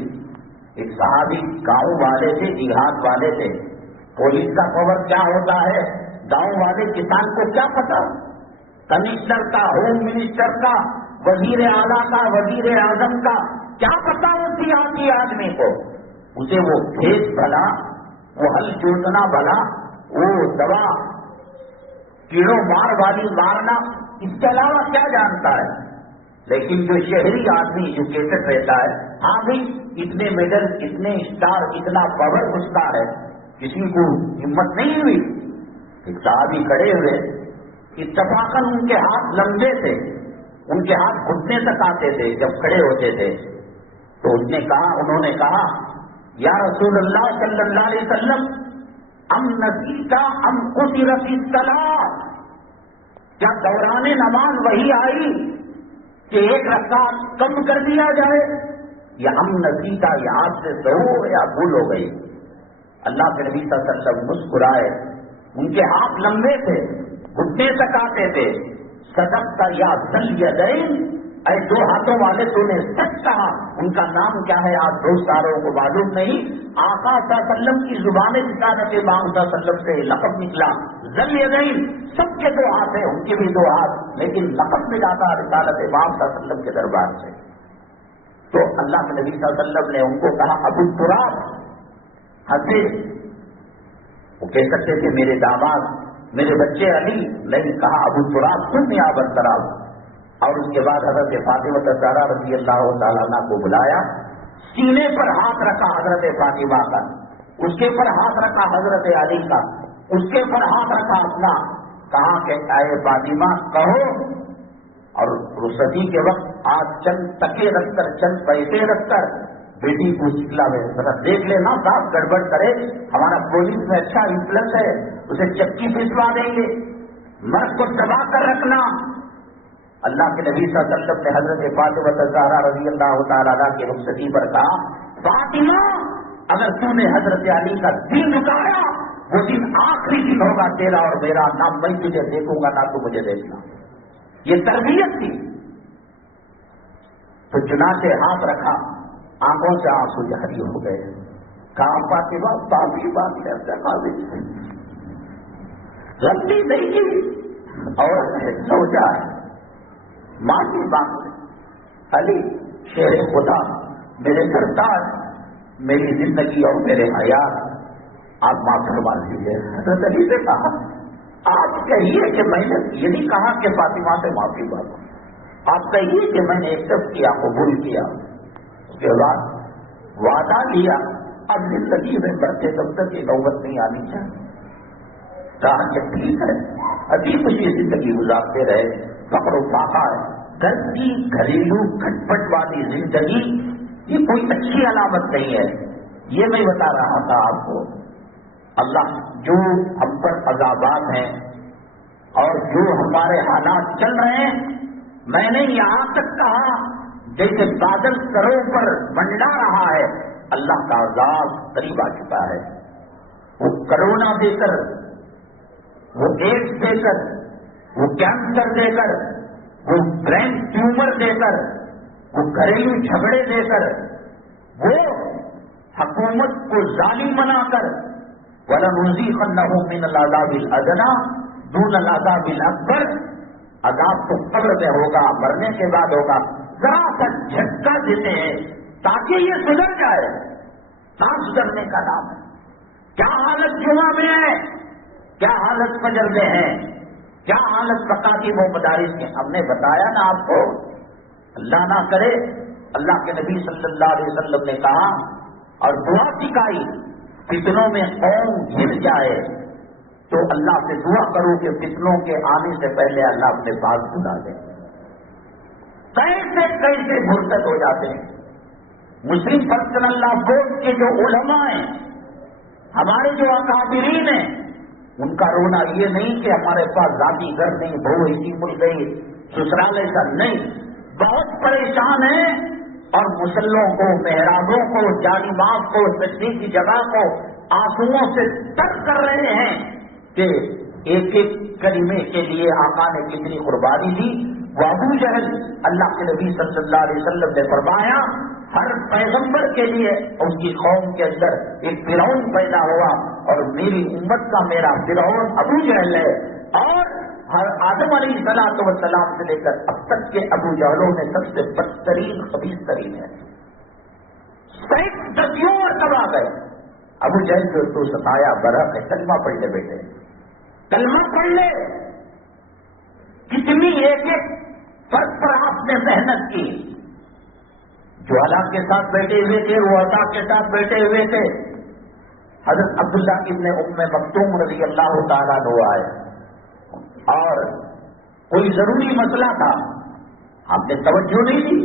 ایک صحابی گاؤں والے تھے، دیہات والے تھے، پولیس کا پاور کیا ہوتا ہے گاؤں والے کسان کو کیا پتا، کمشنر کا، ہوم منسٹر کا، وزیر اعلیٰ کا، وزیر اعظم کا کیا پتا اس دیہاتی آدمی کو، اسے وہ کھیت بھلا، وہ ہل جوتنا بھلا، وہ دوا کیڑوں مار والی مارنا، اس کے علاوہ کیا جانتا ہے۔ لیکن جو شہری آدمی ایجوکیٹڈ رہتا ہے، ہاں بھائی اتنے میڈل، اتنے اسٹار، اتنا پاور اس کا ہے، کسی کو ہمت نہیں ہوئی۔ ایک صحابی کھڑے ہوئے، اتفاقاً ان کے ہاتھ لمبے تھے، ان کے ہاتھ گھٹنے تک آتے تھے جب کھڑے ہوتے تھے، تو انہوں نے کہا یا رسول اللہ صلی اللہ علیہ وسلم، ام نسیتا ام قصر فی الصلاۃ، کیا دوران نماز وہی آئی کہ ایک رکعت کم کر دیا جائے، یا ہم نسیتا یاد سے سہو یا بھول ہو گئی۔ اللہ کے نبی صلی اللہ علیہ وسلم مسکرائے، ان کے ہاتھ لمبے تھے، گھٹنے تک آتے تھے، صدقت یا ذل یدین، اے دو ہاتھوں والے تو نے سچ کہا. ان کا نام کیا ہے آج دوست ساروں کو معلوم نہیں. آقا صلی اللہ علیہ وسلم کی زبان رسالت امام صلی اللہ علیہ وسلم سے لقب نکلا ذل یدین. سب کے دو ہاتھ ہیں، ان کے بھی دو ہاتھ، لیکن لقب ملا تھا رسالت امام صلی اللہ علیہ وسلم کے دربار سے. تو اللہ کے نبی صلی اللہ علیہ وسلم نے ان کو کہا ابو تراب. ہنسے، وہ کہہ سکتے تھے میرے داماد، میرے بچے علی، نہیں، کہا ابو تراب تم یا ابو تراب. اور اس کے بعد حضرت فاطمہ الزہرا رضی اللہ تعالیٰ عنہ کو بلایا، سینے پر ہاتھ رکھا حضرت فاطمہ کا، اس کے پر ہاتھ رکھا حضرت علی کا، اس کے پر ہاتھ رکھا اپنا. کہا کہ اے فاطمہ کہو. اور رخصتی کے وقت آج چند تکے رکھ کر، چند پیسے رکھ کر بیٹی کو سکھلا میں ذرا دیکھ لینا، صاحب گڑبڑ کرے، ہمارا پولیس میں اچھا انفلنس ہے، اسے چکی بھجوا دیں گے، مرد کو دبا کر رکھنا. اللہ کے نبی صلی اللہ علیہ وسلم نے حضرت فاطمہ الزہرا رضی اللہ تعالیٰ عنہ کی رخصتی پر کہا فاطمہ اگر تو نے حضرت علی کا دل جھکایا وہ دن آخری دن ہوگا تیرا اور میرا، نہ میں تجھے دیکھوں گا نہ تو مجھے دیکھنا. یہ تربیت تھی. تو چنانچہ ہاتھ رکھا، آنکھوں سے آنسو جاری ہو گئے. کہا فاطمہ باقی بات ہے، غلطی نہیں کی، عورت ہے، سوچا ہے، ماں کی بات ہے. علی شیر خدا، میرے سرتاج، میری زندگی اور میرے حیات، آپ معاف فرما دیجیے. حضرت علی سے کہا آپ کہیے کہ میں نے یہ نہیں کہا کہ فاطمہ سے معافی مانگو، آپ کہیے کہ میں نے ایکسپٹ کیا، قبول کیا. اس کے بعد وعدہ لیا اب زندگی میں بڑھتے تب تک یہ نوبت نہیں آنی چاہیے. کہا کہ ٹھیک ہے، ابھی خوشی زندگی گزارتے رہے. فقر و فاقہ ہے، گندی گھریلو کھٹپٹ والی زندگی یہ کوئی اچھی علامت نہیں ہے. یہ میں بتا رہا تھا آپ کو. اللہ جو ہم پر عذابات ہیں اور جو ہمارے حالات چل رہے ہیں، میں نے یہاں تک کہا جیسے بادل سروں پر منڈا رہا ہے، اللہ کا عذاب قریب آ چکا ہے. وہ کرونا دے کر، وہ ایڈس دے کر، وہ کینسر دے کر، وہ برین ٹیومر دے کر، وہ گھریلو جھگڑے دے کر، وہ حکومت کو ظالم بنا کر وَلَنُذِيقَنَّهُم مِّنَ الْعَذَابِ الْأَدْنَىٰ دُونَ الْعَذَابِ الْأَكْبَرِ. عذاب تو قبر میں ہوگا، مرنے کے بعد ہوگا، ذرا سا جھٹکا دیتے ہیں تاکہ یہ سدھر جائے. نام سدھرنے کا نام ہے. کیا حالت جمعہ میں ہے، کیا حالت فجر میں ہے، کیا حالت مکاتب و مدارس کی. ہم نے بتایا نا آپ کو. اللہ نہ کرے اللہ کے نبی صلی اللہ علیہ وسلم نے کہا اور دعا سکھائی، فتنوں میں قوم گر جائے تو اللہ سے دعا کرو کہ فتنوں کے آنے سے پہلے اللہ اپنے پاس بلا دے. کیسے کیسے مرتد ہو جاتے ہیں. مسلم پرسنل لا بورڈ کے جو علماء ہیں، ہمارے جو اکابرین ہیں، ان کا رونا یہ نہیں کہ ہمارے پاس ذاتی گھر نہیں، بہو ایسی مل گئی، سسرال ایسا نہیں. بہت پریشان ہیں اور مسلوں کو، محرابوں کو، جانماز کو، سجدے کی جگہ کو آنسوؤں سے تر کر رہے ہیں کہ ایک ایک کلمے کے لیے آقا نے کتنی قربانی دی. وہ ابو جہل، اللہ کے نبی صلی اللہ علیہ وسلم نے فرمایا ہر پیغمبر کے لیے اس کی قوم کے اندر ایک فرعون پیدا ہوا اور میری امت کا میرا فرعون ابو جہل ہے. اور ہر آدم علیہ الصلوۃ والسلام سے لے کر اب تک کے ابو جہلوں میں سب سے بدترین خبیث ترین ہے. 10 مرتبہ گئے. ابو جہل جو تو ستایا برق ہے، کلمہ پڑھ لے بیٹے، کلمہ پڑھ لے. کتنی ایک ایک فرق پر آپ نے محنت کی. جو اللہ کے ساتھ بیٹھے ہوئے تھے وہ اللہ کے ساتھ بیٹھے ہوئے تھے. حضرت عبداللہ ابن ام مکتوم رضی اللہ تعالیٰ عنہ آئے اور کوئی ضروری مسئلہ تھا، آپ نے توجہ نہیں دی.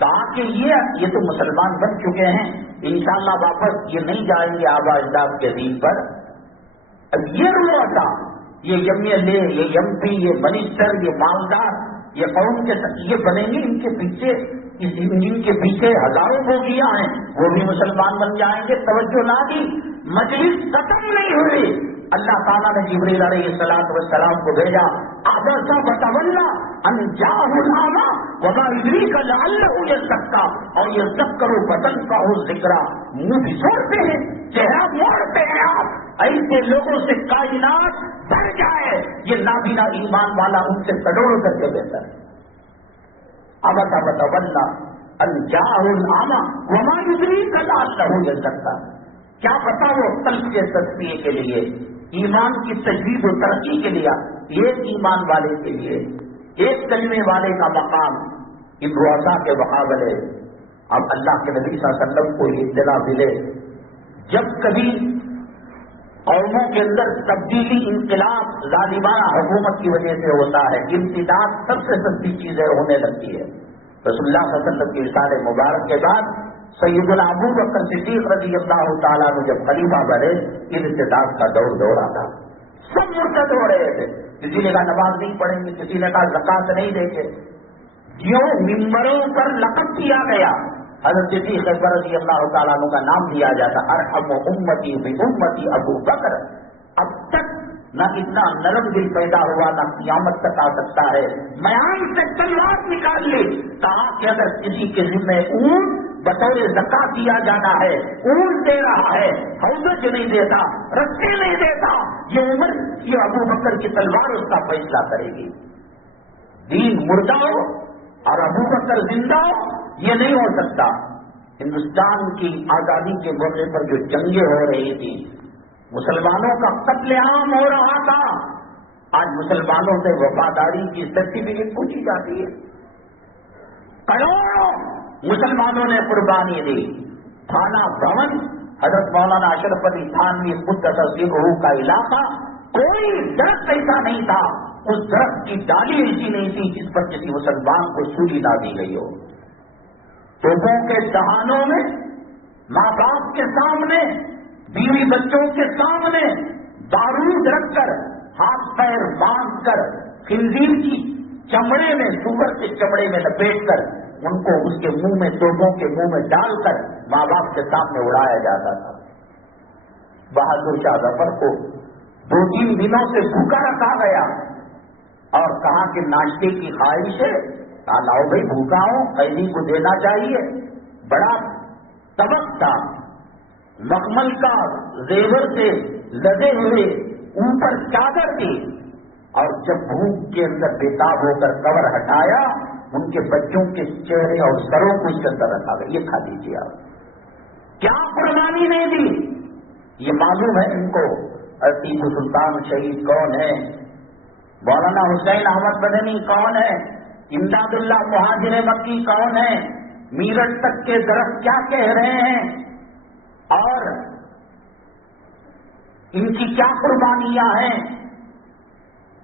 کہا کہ یہ تو مسلمان بن چکے ہیں، انشاءاللہ واپس یہ نہیں جائیں گے آبا اجداد کے دین پر. اب یہ روا تھا، یہ ایم ایل اے، یہ ایم پی، یہ منسٹر، یہ مالدار، یہ قوم کے یہ بنیں گے. ان کے پیچھے ان کے پیچھے ہزاروں بوگیاں ہیں، وہ بھی مسلمان بن جائیں گے. توجہ نہ دی. مجلس ختم نہیں ہوئی، اللہ تعالیٰ نے جبریل علیہ السلام کو بھیجا، عبس وتولی ان جاءہ الاعمی وما یدریک لعلہ یزکیٰ، اور یذکر فتنفعہ الذکریٰ، منہ چھوڑتے ہیں، چہرہ موڑتے ہیں آپ، ایسے لوگوں سے کائنات بڑھ جائے، یہ نابینا ایمان والا ان سے کروڑوں درجے بہتر ہے۔ عبس وتولی ان جاءہ الاعمی وما یدریک لعلہ یزکیٰ، کیا پتا وہ قلب کے تصفیے کے لیے، ایمان کی تجدید و ترقی کے لیے، ایک ایمان والے کے لیے، ایک کلمے والے کا مقام ان رؤساء کے مقابلے۔ اب اللہ کے نبی صلی اللہ علیہ وسلم کو یہ اطلاع ملے، جب کبھی قوموں کے اندر تبدیلی، انقلاب، ظالمانہ حکومت کی وجہ سے ہوتا ہے، امتداد سب سے سستی چیزیں ہونے لگتی ہے۔ رسول اللہ صلی اللہ علیہ وسلم کی رسالت مبارک کے بعد سیدنا ابو بکر صدیق رضی اللہ تعالیٰ نے جب خلیفہ بنے، ارتداد کا دور آتا، سب مرتد ہو رہے تھے، کسی نے کہا نماز نہیں پڑھیں گے، کسی نے کہا زکات نہیں دیں گے، جو ممبروں پر لقب کیا گیا، حضرت صدیق اکبر رضی اللہ تعالیٰ عنہ کا نام دیا جاتا، ارحم امتی بامتی ابو بکر۔ اب تک نہ اتنا نرم دل پیدا ہوا، نہ قیامت تک آ سکتا ہے۔ میان سے تلوار نکال لی، کہا کہ اگر کسی کے ذمہ اونٹ بطور زکات دیا جانا ہے، اونٹ دے رہا ہے، حوض نہیں دیتا، رستے نہیں دیتا، یہ عمر یہ ابو بکر کی تلوار اس کا فیصلہ کرے گی۔ دین مردہ ہو اور ابو بکر زندہ ہو، یہ نہیں ہو سکتا۔ ہندوستان کی آزادی کے موقع پر جو جنگیں ہو رہی تھی، مسلمانوں کا قتل عام ہو رہا تھا، آج مسلمانوں سے وفاداری کی سرٹیفکیٹ پوچھی جاتی ہے۔ کروڑوں مسلمانوں نے قربانی دی۔ تھانہ بھون حضرت مولانا اشرف علی تھانوی قدس سرہ کا علاقہ، کوئی درخت ایسا نہیں تھا، اس درخت کی ڈالی ایسی نہیں تھی جس پر کسی مسلمان کو سولی نہ دی گئی ہو۔ توپوں کے دہانوں میں، ماں باپ کے سامنے، بیوی بچوں کے سامنے بارود رکھ کر، ہاتھ پیر باندھ کر، خنزیر کی چمڑے میں، سور کے چمڑے میں لپیٹ کر، ان کو اس کے منہ میں، توپوں کے منہ میں ڈال کر ماں باپ کے سامنے اڑایا جاتا تھا۔ بہادر شاہ ظفر کو 2-3 دنوں سے بھوکا رکھا گیا اور کہا کہ ناشتے کی خواہش ہے، کہا لاؤ بھائی بھوکا ہوں، قیدی کو دینا چاہیے۔ بڑا طبق تھا، مخمل کا زیور سے لدے ہوئے، اوپر چادر تھی، اور جب بھوک کے اندر بےتاب ہو کر کور ہٹایا، ان کے بچوں کے چہرے اور سروں کو اس کے اندر رکھا گیا، یہ کھا لیجیے آپ۔ کیا قربانی نہیں دی؟ یہ معلوم ہے ان کو ٹیپو سلطان شہید کون ہے، مولانا حسین احمد مدنی کون ہے، امداد اللہ مہاجر مکی کون ہے، میرٹھ تک کے درخت کیا کہہ رہے ہیں، اور ان کی کیا قربانیاں ہیں،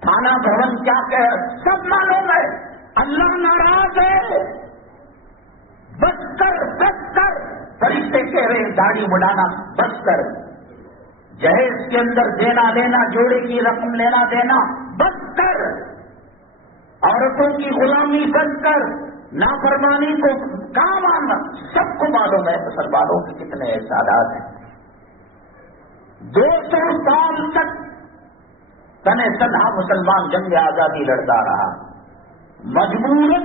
تھانہ بھون کیا کہہ، سب معلوم ہے۔ اللہ ناراض ہے، بس کر بس کر، فرشتے کہہ رہے ہیں داڑھی مڈانا بس کر، جہیز کے اندر دینا لینا، جوڑے کی رقم لینا دینا بس کر، عورتوں کی غلامی بند کر، نافرمانی کو کام آنا، سب کو معلوم ہے مسلمانوں کے کتنے احساسات ہیں۔ 200 سال تک تنہ تنہا مسلمان جنگ آزادی لڑتا رہا، مجبوراً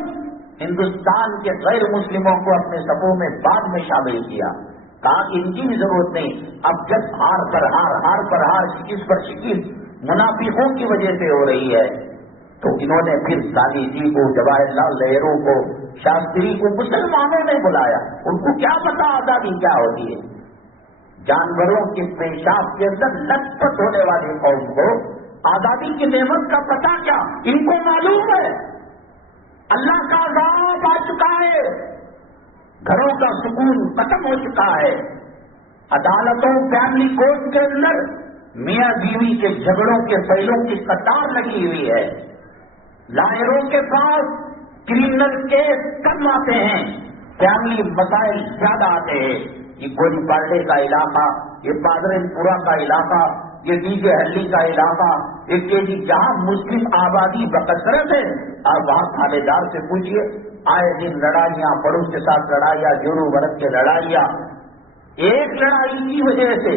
ہندوستان کے غیر مسلموں کو اپنے صفوں میں بعد میں شامل کیا، کہا کہ ان کی بھی ضرورت نہیں۔ اب جب ہار پر ہار، ہار پر ہار، شکست پر شکست منافقوں کی وجہ سے ہو رہی ہے، تو انہوں نے پھر گاندھی جی کو، جواہر لال نہرو کو، شاستری کو مسلمانوں نے بلایا۔ ان کو کیا پتا آزادی کیا ہوتی ہے؟ جانوروں کے پیشاب کے اندر لت پت ہونے والی قوم کو آزادی کی نعمت کا پتا کیا؟ ان کو معلوم ہے اللہ کا عذاب آ چکا ہے، گھروں کا سکون ختم ہو چکا ہے، عدالتوں، فیملی کورٹ کے اندر میاں بیوی کے جھگڑوں کے فیلوں کی قطار لگی ہوئی ہے، لائروں کے پاس کرمنل کیس کم آتے ہیں، فیملی مسائل زیادہ آتے ہیں۔ یہ گولی پاڑے کا علاقہ، یہ پادرین پورا کا علاقہ، یہ ڈی جے ہلی کا علاقہ، ایک جی جہاں مسلم آبادی بکثرت ہے، اور وہاں تھانے دار سے پوچھئے، آئے دن لڑائیاں، پڑوس کے ساتھ لڑائیاں، جورو ورد کے لڑائیاں۔ ایک لڑائی کی وجہ سے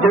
2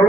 2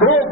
2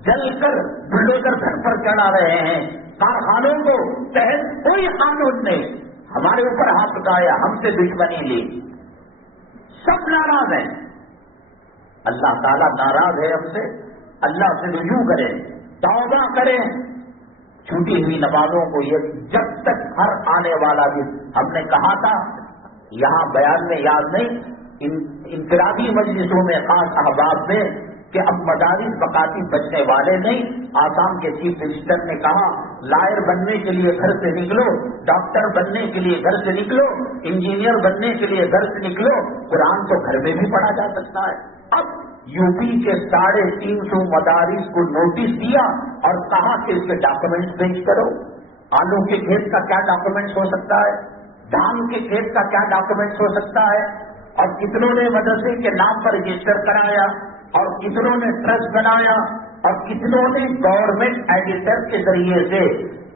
جل کر بلڈوزر گھر پر چڑھا رہے ہیں، کارخانوں کو تحت کوئی قانون نہیں، ہمارے اوپر ہاتھ اٹھایا، ہم سے دشمنی لی، سب ناراض ہیں۔ اللہ تعالیٰ ناراض ہے ہم سے، اللہ سے رجوع کریں، توبہ کریں۔ چھوٹی ہوئی نمازوں کو یہ جب تک ہر آنے والا بھی، ہم نے کہا تھا یہاں بیان میں یاد نہیں، انفرادی مجلسوں میں خاص احباب میں، کہ اب مدارس بقاتی بچنے والے نہیں۔ آسام کے چیف منسٹر نے کہا لائر بننے کے لیے گھر سے نکلو، ڈاکٹر بننے کے لیے گھر سے نکلو، انجینئر بننے کے لیے گھر سے نکلو، قرآن تو گھر میں بھی پڑھا جا سکتا ہے۔ اب یو پی کے 350 مدارس کو نوٹس دیا اور کہا کہ اس کے ڈاکومنٹس پیش کرو۔ آلو کے کھیت کا کیا ڈاکومنٹس ہو سکتا ہے، دھان کے کھیت کا کیا ڈاکومنٹس ہو سکتا ہے، اور کتنوں نے مدرسے کے نام پر رجسٹر کرایا، اور کتنوں نے ٹرسٹ بنایا، اور کتنوں نے گورنمنٹ ایڈیٹر کے ذریعے سے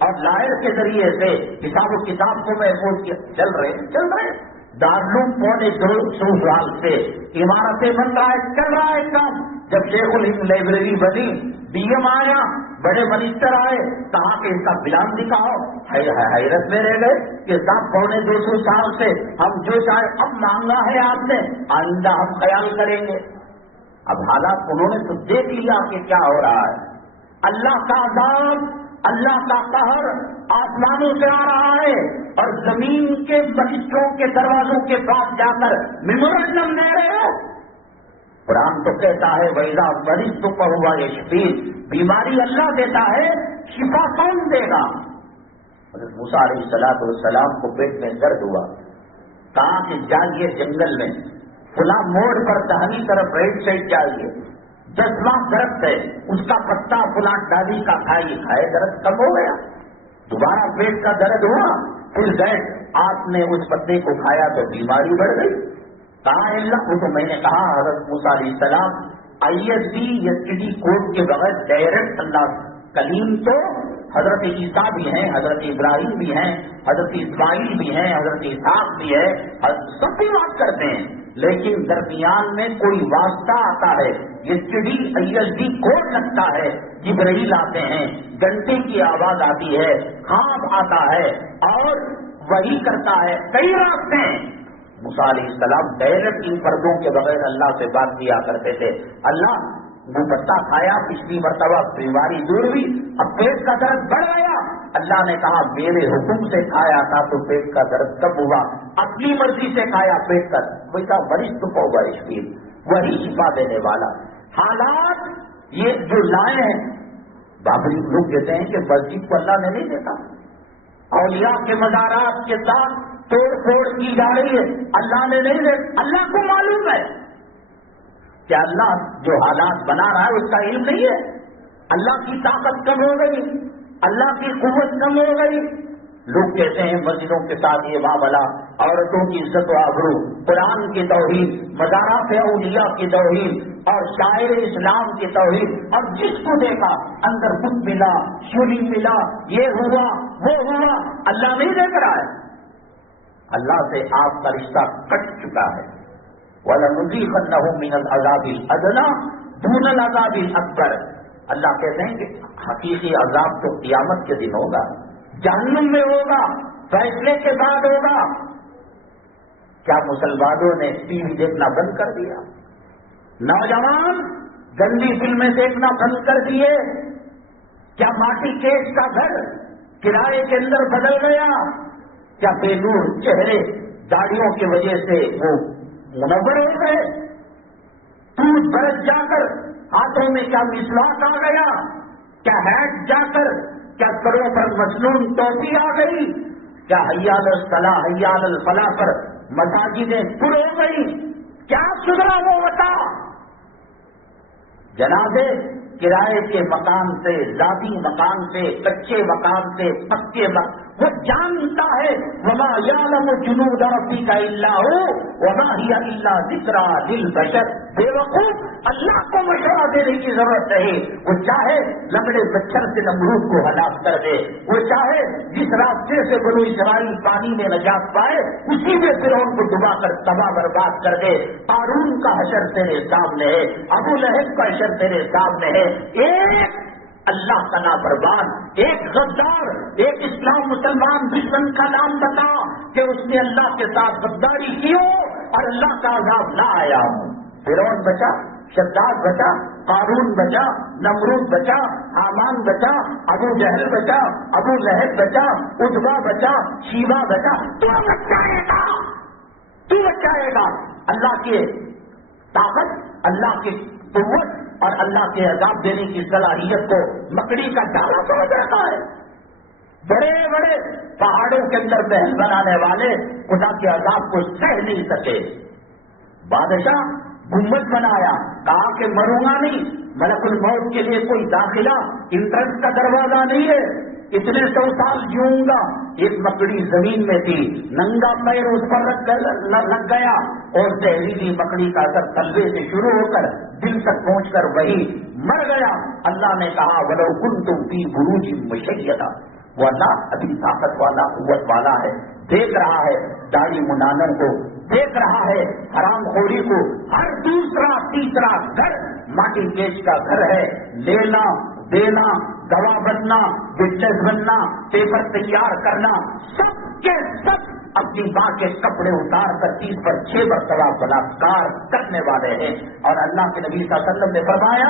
اور لائر کے ذریعے سے حساب و کتاب کو محفوظ کیا۔ چل رہے دارالعلوم 250 سال سے عمارتیں بن رہا ہے، چل رہا ہے کام۔ جب شیخ الہند لائبریری بنی، ڈی ایم آیا، بڑے منسٹر آئے، کہا کہ اس کا پلان دکھاؤ، حیرت میں رہ گئے کہ صاحب 250 سال سے ہم جو چاہے، اب مانگا ہے آپ نے، آئندہ ہم خیال کریں گے۔ اب حالات انہوں نے تو دیکھ لیا کہ کیا ہو رہا ہے۔ اللہ کا عذاب، اللہ کا قہر آسمانوں سے آ رہا ہے، اور زمین کے بچوں کے دروازوں کے پاس جا کر میمورنڈم دے رہے ہو۔ قرآن تو کہتا ہے وَإِذَا مَرِضْتُ فَهُوَ يَشْفِينِ، بیماری اللہ دیتا ہے، شفا کون دے گا؟ حضرت موسیٰ علیہ السلام کو پیٹ میں درد ہوا، کہا کہ جائیے جنگل میں، فلاں موڑ پر دہنی طرف رائٹ سائڈ جائیے، 10واں درخت ہے، اس کا پتا فلاں ڈالی کا کھائے، درد کم ہو گیا۔ دوبارہ پیٹ کا درد ہوا، پھر گئے، آپ نے اس پتے کو کھایا تو بیماری بڑھ گئی۔ کہا اللہ، وہ تو میں نے کہا حضرت موسیٰ علیہ السلام ISD یا CD کوڈ کے بغیر ڈائریکٹ اللہ کلیم تو حضرت عیسیٰ بھی ہیں، حضرت ابراہیم بھی ہیں، حضرت اسماعیل بھی ہیں، حضرت اسحاق بھی ہے، سب بھی بات کرتے ہیں، لیکن درمیان میں کوئی واسطہ آتا ہے، STD ISD کوڈ لگتا ہے، جبرائیل آتے ہیں، گھنٹے کی آواز آتی ہے، خواب آتا ہے، اور وہی کرتا ہے، کئی راستے ہیں۔ موسیٰ علیہ السلام ڈائریکٹ ان پردوں کے بغیر اللہ سے بات کیا کرتے تھے۔ اللہ وہ پتا کھایا، پچھلی مرتبہ بیماری دور ہوئی، اب پیٹ کا درد بڑھ گیا۔ اللہ نے کہا میرے حکم سے کھایا تھا تو پیٹ کا درد کب ہوا؟ اپنی مرضی سے کھایا، پیٹ کا بیٹا مریض تو ہوگا، اشفیر وہی شفا دینے والا۔ حالات یہ جو لائے ہیں، بابری لوگ کہتے ہیں کہ مسجد کو اللہ نے نہیں دیتا، اولیاء کے مزارات کے ساتھ توڑ پھوڑ کی جا رہی ہے، اللہ نے نہیں دیتا۔ اللہ کو معلوم ہے کہ اللہ جو حالات بنا رہا ہے اس کا علم نہیں ہے، اللہ کی طاقت کم ہو گئی، اللہ کی قوت کم ہو گئی۔ لوگ کہتے ہیں مسجدوں کے ساتھ یہ معاملہ، عورتوں کی عزت و آبرو، قرآن کی توہین، مزارات اولیاء کی توہین، اور شاعر اسلام کی توہین، اور جس کو دیکھا اندر بت ملا، شیولنگ ملا، یہ ہوا وہ ہوا، اللہ نہیں دیکھ رہا ہے۔ اللہ سے آپ کا رشتہ کٹ چکا ہے۔ وَلَنُذِيقَنَّهُم مِّنَ الْعَذَابِ الْأَدْنَىٰ دُونَ الْعَذَابِ الْأَكْبَرِ، اللہ کہتے ہیں کہ حقیقی عذاب تو قیامت کے دن ہوگا، جہنم میں ہوگا، فیصلے کے بعد ہوگا۔ کیا مسلمانوں نے ٹی وی دیکھنا بند کر دیا؟ نوجوان گندی فلمیں دیکھنا بند کر دیے؟ کیا ماٹی کیش کا گھر کرائے کے اندر بدل گیا؟ کیا بے نور چہرے داڑھیوں کی وجہ سے وہ منور ہو گئے؟ ٹوٹ برس جا کر ہاتھوں میں کیا مسواک آ گیا؟ کیا ہیٹ جا کر کیا سروں پر مصنون ٹوپی آ گئی؟ کیا حی علی الصلاح حی علی الفلاح پر مساجدیں پر ہو گئی؟ کیا سدھرا وہ بتا؟ جنازے کرائے کے مکان سے، ذاتی مکان سے، کچے مکان سے، پکے مکان، وہ جانتا ہے وما یعلم جنود ربک الا هو وما هی الا ذکری للبشر۔ بے وقوف، اللہ کو مشورہ دینے کی ضرورت نہیں۔ وہ چاہے لمڑے مچھر سے نمرود کو ہلاک کر دے، وہ چاہے جس راستے سے بنو اسرائیل پانی میں نجات پائے اسی میں فرعون کو ڈبا کر تباہ برباد کر دے۔ قارون کا حشر تیرے سامنے ہے، ابو لہب کا حشر تیرے سامنے ہے، ایک اللہ کا نافرمان، ایک غدار، ایک اسلام مسلمان دشمن کا نام بتا کہ اس نے اللہ کے ساتھ غداری کی ہو اور اللہ کا عذاب نہ آیا ہو۔ فرعون بچا، شداد بچا، قارون بچا، نمرود بچا، حامان بچا، ابو جہل بچا، ابو لہب بچا، عتبہ بچا، شیبہ بچا، تو بچائے گا، تو بچائے گا۔ اللہ کی طاقت، اللہ کی قوت اور اللہ کے عذاب دینے کی صلاحیت کو مکڑی کا ڈالا سمجھ رکھا ہے۔ بڑے بڑے پہاڑوں کے اندر محل بنانے والے خدا کے عذاب کو سہ نہیں سکے۔ بادشاہ گنبد بنایا، کہا کہ مروں گا نہیں، ملک الموت کے لیے کوئی داخلہ انٹرنس کا دروازہ نہیں ہے، اتنے 100 سال جیوں گا۔ ایک مکڑی زمین میں تھی، ننگا پیر اس پر لگ گیا اور زہریلی مکڑی کا اثر تلوے سے شروع ہو کر دل تک پہنچ کر وہی مر گیا۔ اللہ نے کہا وَلَوْ كُنْتُمْ فِي بُرُوجٍ مُشَيَّدَةٍ، وہ اللہ ابھی طاقت والا، قوت والا ہے، دیکھ رہا ہے داڑھی منانوں کو، دیکھ رہا ہے حرام خوری کو، ہر دوسرا تیسرا گھر ماٹی کیش کا گھر ہے، لینا دینا، گواہ بننا، وٹنس بننا، پیپر تیار کرنا، سب کے سب اپنی ماں کے کپڑے اتار کر 30 پر 6 مرتبہ بلاکار کرنے والے ہیں۔ اور اللہ کے نبی صلی اللہ علیہ وسلم نے فرمایا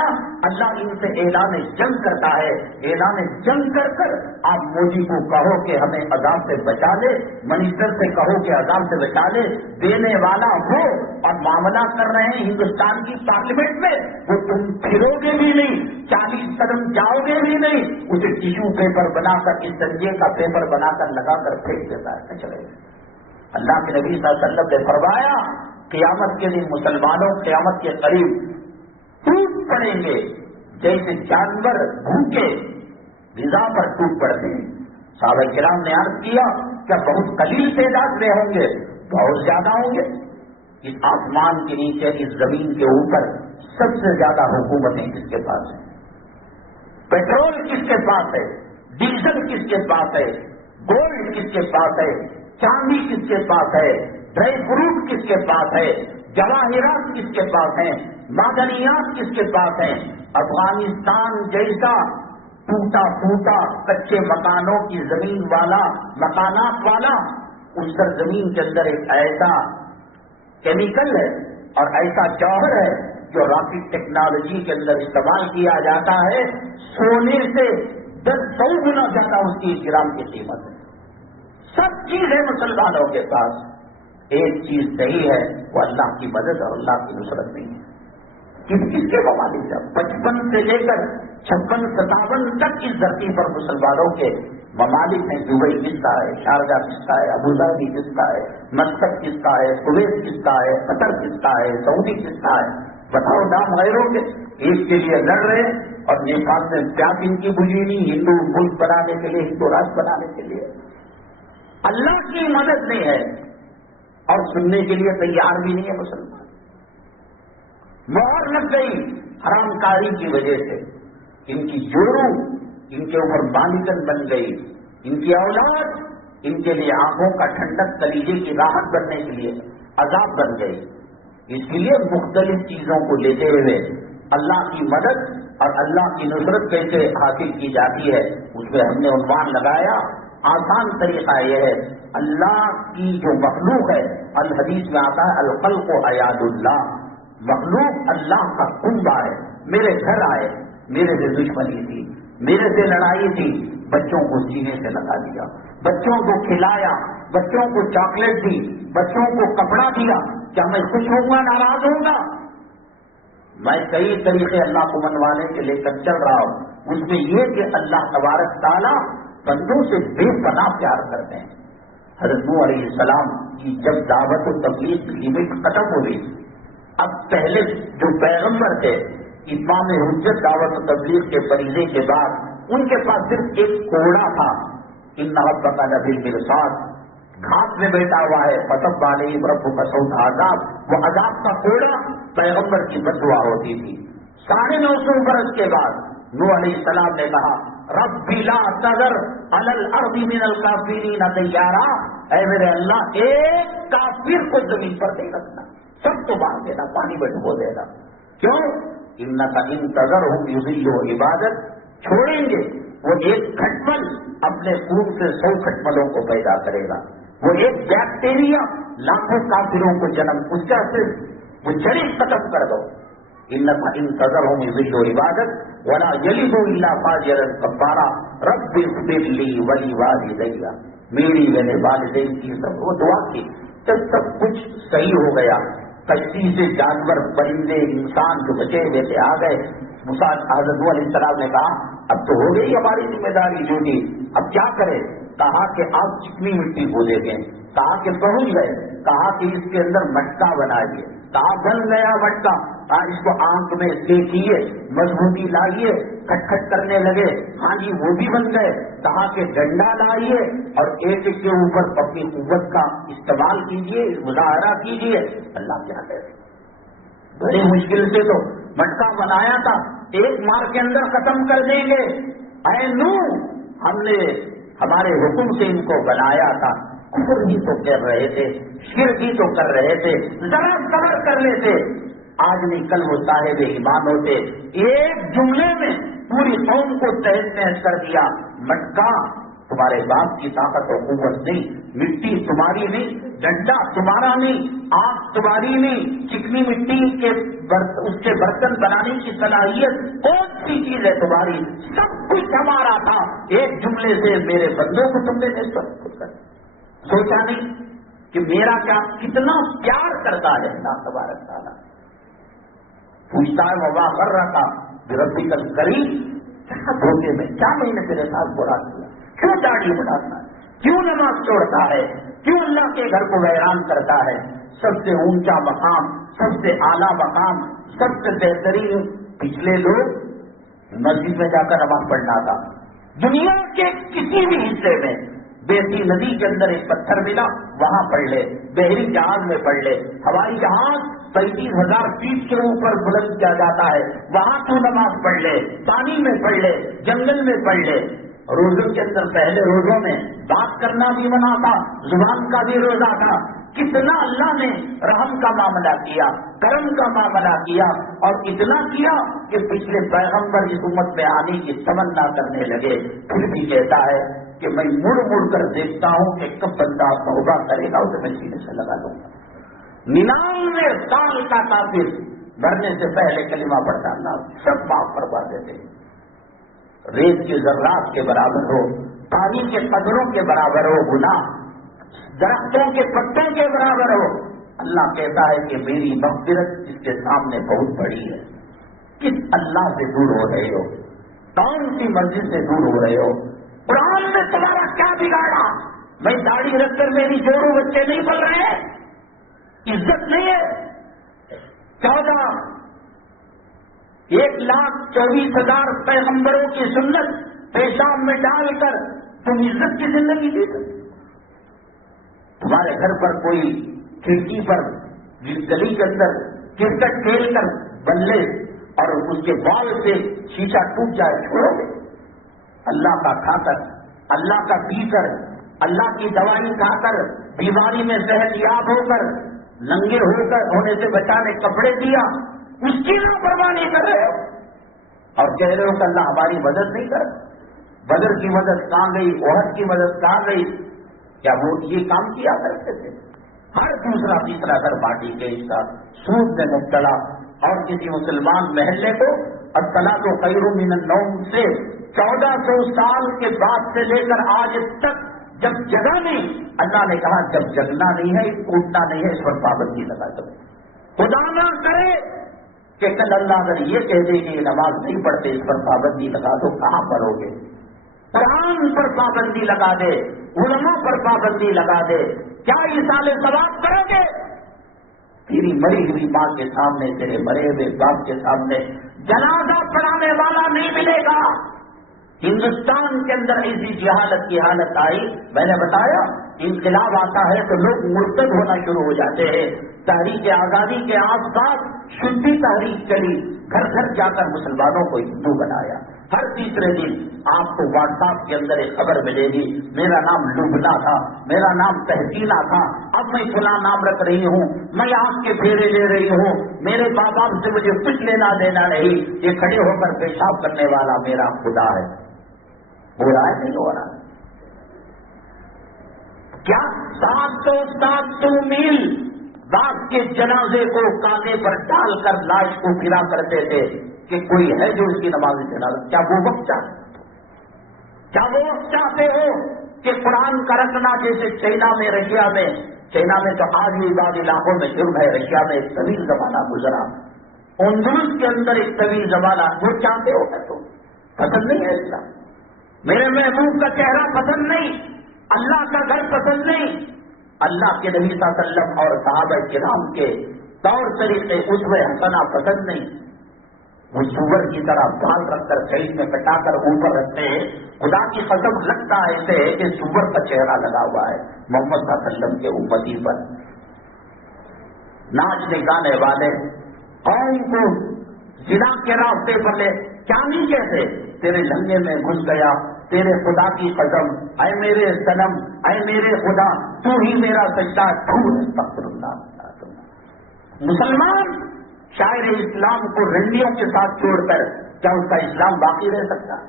اللہ ان سے اعلان جنگ کرتا ہے، اعلان جنگ کر کر آپ مودی کو کہو کہ ہمیں عذاب سے بچا لے، منسٹر سے کہو کہ عذاب سے بچا لے، دینے والا ہو اور معاملہ کر رہے ہیں ہندوستان کی پارلیمنٹ میں، وہ تم پھرو گے بھی نہیں، 40 قدم جاؤ گے بھی نہیں، اسے ٹیشو پیپر بنا کر، اس درجے کا پیپر بنا کر لگا کر پھینک دیتا ہے، چلے گا۔ اللہ کے نبی صلی اللہ علیہ وسلم نے فرمایا قیامت کے دن مسلمانوں قیامت کے قریب ٹوٹ پڑیں گے جیسے جانور بھوکے غذا پر ٹوٹ پڑتے ہیں۔ صحابہ کرام نے عرض کیا کیا بہت قلیل تعداد میں ہوں گے؟ بہت زیادہ ہوں گے۔ اس آسمان کے نیچے، اس زمین کے اوپر سب سے زیادہ حکومتیں کس کے پاس ہیں؟ پیٹرول کس کے پاس ہے؟ ڈیزل کس کے پاس ہے؟ گولڈ کس کے پاس ہے؟ چاندی کس کے پاس ہے؟ ڈرائی فروٹ کس کے پاس ہے؟ جواہرات کس کے پاس ہیں؟ معدنیات کس کے پاس ہیں؟ افغانستان جیسا ٹوٹا پھوٹا کچے مکانوں کی زمین والا، مکانات والا، اس سرزمین کے اندر ایک ایسا کیمیکل ہے اور ایسا جوہر ہے جو راکٹ ٹیکنالوجی کے اندر استعمال کیا جاتا ہے، سونے سے 10 گنا زیادہ اس کی 1 گرام کی قیمت ہے۔ سب چیز ہے مسلمانوں کے پاس، ایک چیز صحیح ہے، وہ اللہ کی مدد اور اللہ کی نصرت نہیں ہے۔ کس کے ممالک ہے؟ 55 سے لے کر 56 57 تک اس دھرتی پر مسلمانوں کے ممالک ہیں۔ دبئی کس کا ہے؟ شارجہ کس کا ہے؟ ابوظہبی کس کا ہے؟ مسقط کس کا ہے؟ کویت کس کا ہے؟ قطر کس کا ہے؟ سعودی کس کا ہے؟ بتاؤ نام غیروں کے، ایک کے لیے لڑ رہے ہیں۔ اور نیپال میں پیاس ان کی بجھی نہیں، ہندو ملک بنانے کے لیے، ہندو راج بنانے کے لیے۔ اللہ کی مدد نہیں ہے اور سننے کے لیے تیار بھی نہیں ہے مسلمان۔ مہر لگ گئی حرام کاری کی وجہ سے، ان کی جڑوں ان کے اوپر بالکن بن گئی، ان کی اولاد ان کے لیے آنکھوں کا ٹھنڈک، کلیجے کی راحت بننے کے لیے عذاب بن گئی۔ اس لیے مختلف چیزوں کو لیتے ہوئے اللہ کی مدد اور اللہ کی نصرت کیسے حاصل کی جاتی ہے، اس پہ ہم نے عنوان لگایا۔ آسان طریقہ یہ ہے، اللہ کی جو مخلوق ہے، الحدیث میں آتا ہے الخلق عیاد اللہ، مخلوق اللہ کا کنبہ ہے۔ میرے گھر آئے، میرے سے دشمنی تھی، میرے سے لڑائی تھی، بچوں کو سینے سے لگا دیا، بچوں کو کھلایا، بچوں کو چاکلیٹ دی، بچوں کو کپڑا دیا، کیا میں خوش ہوں گا ناراض ہوں گا؟ میں کئی طریقے اللہ کو منوانے کے لے کر چل رہا ہوں، اس میں یہ کہ اللہ تبارک تعالیٰ بندوں سے بے پناہ پیار کرتے ہیں۔ حضرت نوح علیہ السلام کی جب دعوت و تبلیغ کی لمٹ ختم ہو گئی، اب پہلے جو پیغمبر تھے اتمام حجت دعوت و تبلیغ کے فریضے کے بعد ان کے پاس صرف ایک کوڑا تھا، ان ربک لبالمرصاد، گھاس میں بیٹھا ہوا ہے، فصب علیہم ربک صوت عذاب، وہ عذاب کا کوڑا پیغمبر کی بد دعا ہوتی تھی۔ 950 برس کے بعد نوح علیہ السلام نے کہا رب لا تذر علی الارض من الکافرین دیارا، اے میرے اللہ ایک کافر کو زمین پر نہیں رکھنا، سب کو مار دینا، پانی میں ڈبو دینا۔ کیوں؟ انک ان تذرہم یضلوا عبادک، چھوڑیں گے وہ ایک کھٹمل اپنے خون سے 100 کھٹملوں کو پیدا کرے گا. وہ ایک بیکٹیریا لاکھوں کافروں کو جنم. اس کا صرف وہ جڑیں ختم کر دو. ان تذرهم يضلوا عبادك ولا يلدوا الا فاجرا كفارا رب اغفر لي ولوالدي. میری میرے والدین کی سب وہ دعا کی. جب سب کچھ صحیح ہو گیا, کشتی سے جانور پرندے انسان جو بچے ہوئے تھے آ گئے. موسیٰ حضرت نوح علیہ السلام نے کہا اب تو ہو گئی ہماری ذمہ داری ڈیوٹی, اب کیا کرے؟ کہا کہ آپ چکنی مٹی بولے گے. کہا کہ پہنچ گئے. کہا کہ اس کے اندر مٹکا بنائیے. کہا بن گیا مٹکا. اس کو آنکھ میں دیکھیے, مضبوطی لائیے. کھٹ کھٹ کرنے لگے. ہاں جی وہ بھی بن گئے. کہا کہ ڈنڈا لائیے اور ایک ایک کے اوپر اپنی قوت کا استعمال کیجیے, مظاہرہ کیجیے. اللہ کیا کرے, بڑی مشکل سے تو مٹکا بنایا تھا, ایک مار کے اندر ختم کر دیں گے. اے نوح, ہم نے ہمارے حکم سے ان کو بنایا تھا. کفر ہی تو کر رہے تھے, شرک ہی تو کر رہے تھے, ذرا صبر کر لیتے. آج نہیں کل وہ صاحب ایمان ہوتے. ایک جملے میں پوری قوم کو تہس نہس کر دیا. مٹکا تمہارے باپ کی طاقت و قوت نہیں, مٹی تمہاری نہیں, ڈنڈا تمہارا نہیں, آگ تمہاری نہیں, چکنی مٹی کے اس کے برتن بنانے کی صلاحیت کون سی چیز ہے تمہاری؟ سب کچھ ہمارا تھا. ایک جملے سے میرے بندوں کو تم نے سوچا نہیں کہ میرا کیا کتنا پیار کرتا ہے اللہ تبارک تعالیٰ. پوچھتا ہے وبا کر رہا تھا ربی کل قریب, کیا دھوکے میں کیا میں نے تیرے ساتھ برا کیا؟ کیوں داڑھی بڑھاتا ہے, کیوں نماز چھوڑتا ہے, کیوں اللہ کے گھر کو ویران کرتا ہے؟ سب سے اونچا مقام, سب سے اعلیٰ مقام, سب سے بہترین پچھلے لوگ مسجد میں جا کر نماز پڑھنا تھا. دنیا کے کسی بھی حصے میں بیتی ندی کے اندر ایک پتھر ملا, وہاں پڑھ لے. بحری جہاز میں پڑھ لے. ہوائی جہاز 35,000 فیٹ کے اوپر بلند کیا جاتا ہے, وہاں تو نماز پڑھ لے. پانی میں پڑھ لے, جنگل میں پڑھ لے. روزوں کے اندر پہلے روزوں میں بات کرنا بھی منع تھا, زبان کا بھی روزہ تھا. کتنا اللہ نے رحم کا معاملہ کیا, کرم کا معاملہ کیا, اور اتنا کیا کہ پچھلے پیغمبر اس امت میں آنے کی تمنا کرنے لگے. پھر بھی کہتا ہے کہ میں مڑ مڑ کر دیکھتا ہوں کہ کب بندہ توبہ کرے گا, اسے میں سینے سے لگا لوں گا. 99 سال کا کافر مرنے سے پہلے کلمہ پڑھتا, اللہ سب معاف کروا دیتے. ریت کے ذرات کے برابر ہو, پانی کے قطروں کے برابر ہو گناہ, درختوں کے پتوں کے برابر ہو. اللہ کہتا ہے کہ میری مغفرت اس کے سامنے بہت بڑی ہے. کس اللہ سے دور ہو رہے ہو, کون سی مسجد سے دور ہو رہے ہو؟ قرآن نے تمہارا کیا بگاڑا؟ میں داڑھی رکھ کر میری جوڑوں بچے نہیں بول رہے, عزت نہیں ہے؟ 1,24,000 پیغمبروں کی سنت پیشاب میں ڈال کر تم عزت کی زندگی دی. تمہارے گھر پر کوئی کھڑکی پر گلی کے اندر کرکٹ کھیل کر بلے اور اس کے بال سے شیشہ ٹوٹ جائے, چھوڑو گے؟ اللہ کا کھا کر, اللہ کا پی کر, اللہ کی دوائی کھا کر, بیماری میں صحت یاب ہو کر, ننگے ہو کر ہونے سے بچانے کپڑے دیا, اس کی لاپرواہی کر رہے ہو اور کہہ رہے ہو کہ اللہ ہماری مدد نہیں کر. بدر کی مدد کہاں گئی, احد کی مدد کہاں گئی؟ کیا وہ یہ کام کیا کرتے تھے؟ ہر دوسرا تیسرا گھر پارٹی کے حصہ سود میں مبتلا, اور کسی مسلمان محلے کو الصلاۃ خیر من النوم سے 1400 سال کے بعد سے لے کر آج تک جب جگہ نہیں, اللہ نے کہا جب جگنا نہیں ہے, اٹھنا نہیں ہے, اس پر پابندی لگا دو. خدا نہ کرے کہ کل اللہ اگر یہ کہہ دے کہ یہ نماز نہیں پڑھتے, اس پر پابندی لگا دو. کہاں پڑھو گے؟ قرآن پر پابندی لگا دے, علماء پر پابندی لگا دے. کیا ایصال ثواب کرو گے؟ تیری مری ہوئی ماں کے سامنے, تیرے مرے ہوئے باپ کے سامنے جنازہ پڑھانے والا نہیں ملے گا. ہندوستان کے اندر ایسی جہالت کی حالت آئی, میں نے بتایا انقلاب آتا ہے تو لوگ مرتد ہونا شروع ہو جاتے ہیں. تحریک آزادی کے آس پاس شدی تحریک چلی, گھر گھر جا کر مسلمانوں کو ہندو بنایا, ہر تیسرے دن آپ کو واٹس ایپ کے اندر ایک خبر ملے گی، میرا نام لبنا تھا، میرا نام تحسینہ تھا، اب میں فلاں نام رکھ رہی ہوں، میں آپ کے پھیرے لے رہی ہوں، میرے ماں باپ سے مجھے کچھ لینا دینا نہیں، یہ کھڑے ہو کر پیشاب کرنے والا میرا خدا ہے۔ ہو رہا ہے نہیں ہو رہا؟ کیا 700 میل باپ کے جنازے کو کاندھے پر ڈال کر لاش کو پھرا کرتے تھے کہ کوئی ہے جو اس کی نماز جنازہ؟ کیا وہ وقت چاہتے ہو کہ قرآن کا رکھنا جیسے چائنا میں رشیا میں تو آج بھی بعض علاقوں میں جرم ہے، رشیا میں ایک طویل زمانہ گزرا، اندلس کے اندر ایک طویل زمانہ، وہ چاہتے ہو کہ تو پسند نہیں ہے اسلام؟ میرے محبوب کا چہرہ پسند نہیں، اللہ کا گھر پسند نہیں، اللہ کے نبی صلی اللہ علیہ وسلم اور صحابہ کرام کے طور طریقے اسوہ حسنہ پسند نہیں۔ وہ سور کی طرح بال رکھ کر شہید میں کٹا کر اوپر رکھتے ہیں، خدا کی قسم لگتا ایسے ہے کہ سور کا چہرہ لگا ہوا ہے محمد صلی اللہ علیہ وسلم کے امتی پر۔ ناچنے گانے والے قوم کو زنا کے راستے پر لے، کیا نہیں کہتے؟ تیرے لنگے میں گھس گیا، تیرے خدا کی قسم، اے میرے صنم، اے میرے خدا، تو ہی میرا سجدہ، استغفر اللہ۔ مسلمان شاعر اسلام کو رنڈیوں کے ساتھ چھوڑ کر کیا اس کا اسلام باقی رہ سکتا ہے؟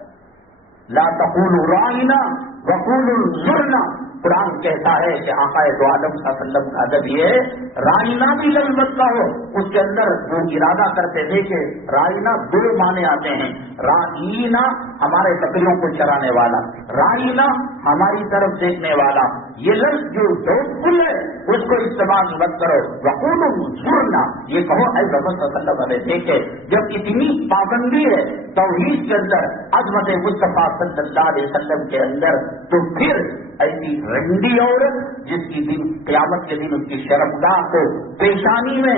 لا تقولوا راعنا وقولوا انظرنا، قرآن کہتا ہے کہ آقا دو عالم صلی اللہ علیہ وسلم کا ادب یہ ہے، رائنا بھی لفظ مت کہو۔ اس کے اندر وہ ارادہ کرتے تھے کہ رائنا دو معنی آتے ہیں، رائنا ہمارے بکریوں کو چرانے والا، رائنا ہماری طرف دیکھنے والا، یہ لفظ جو دوستفل ہے اس کو استعمال مت کرو۔ وقولوا انظرنا، یہ کہو اے محمد صلی اللہ علیہ وسلم دیکھے۔ جب اتنی پابندی ہے توحید کے اندر، عظمت مصطفیٰ صلی اللہ علیہ وسلم کے اندر، تو پھر ایسی رنڈی عورت جس کی دن قیامت کے دن اس کی شرمگاہ کو پیشانی میں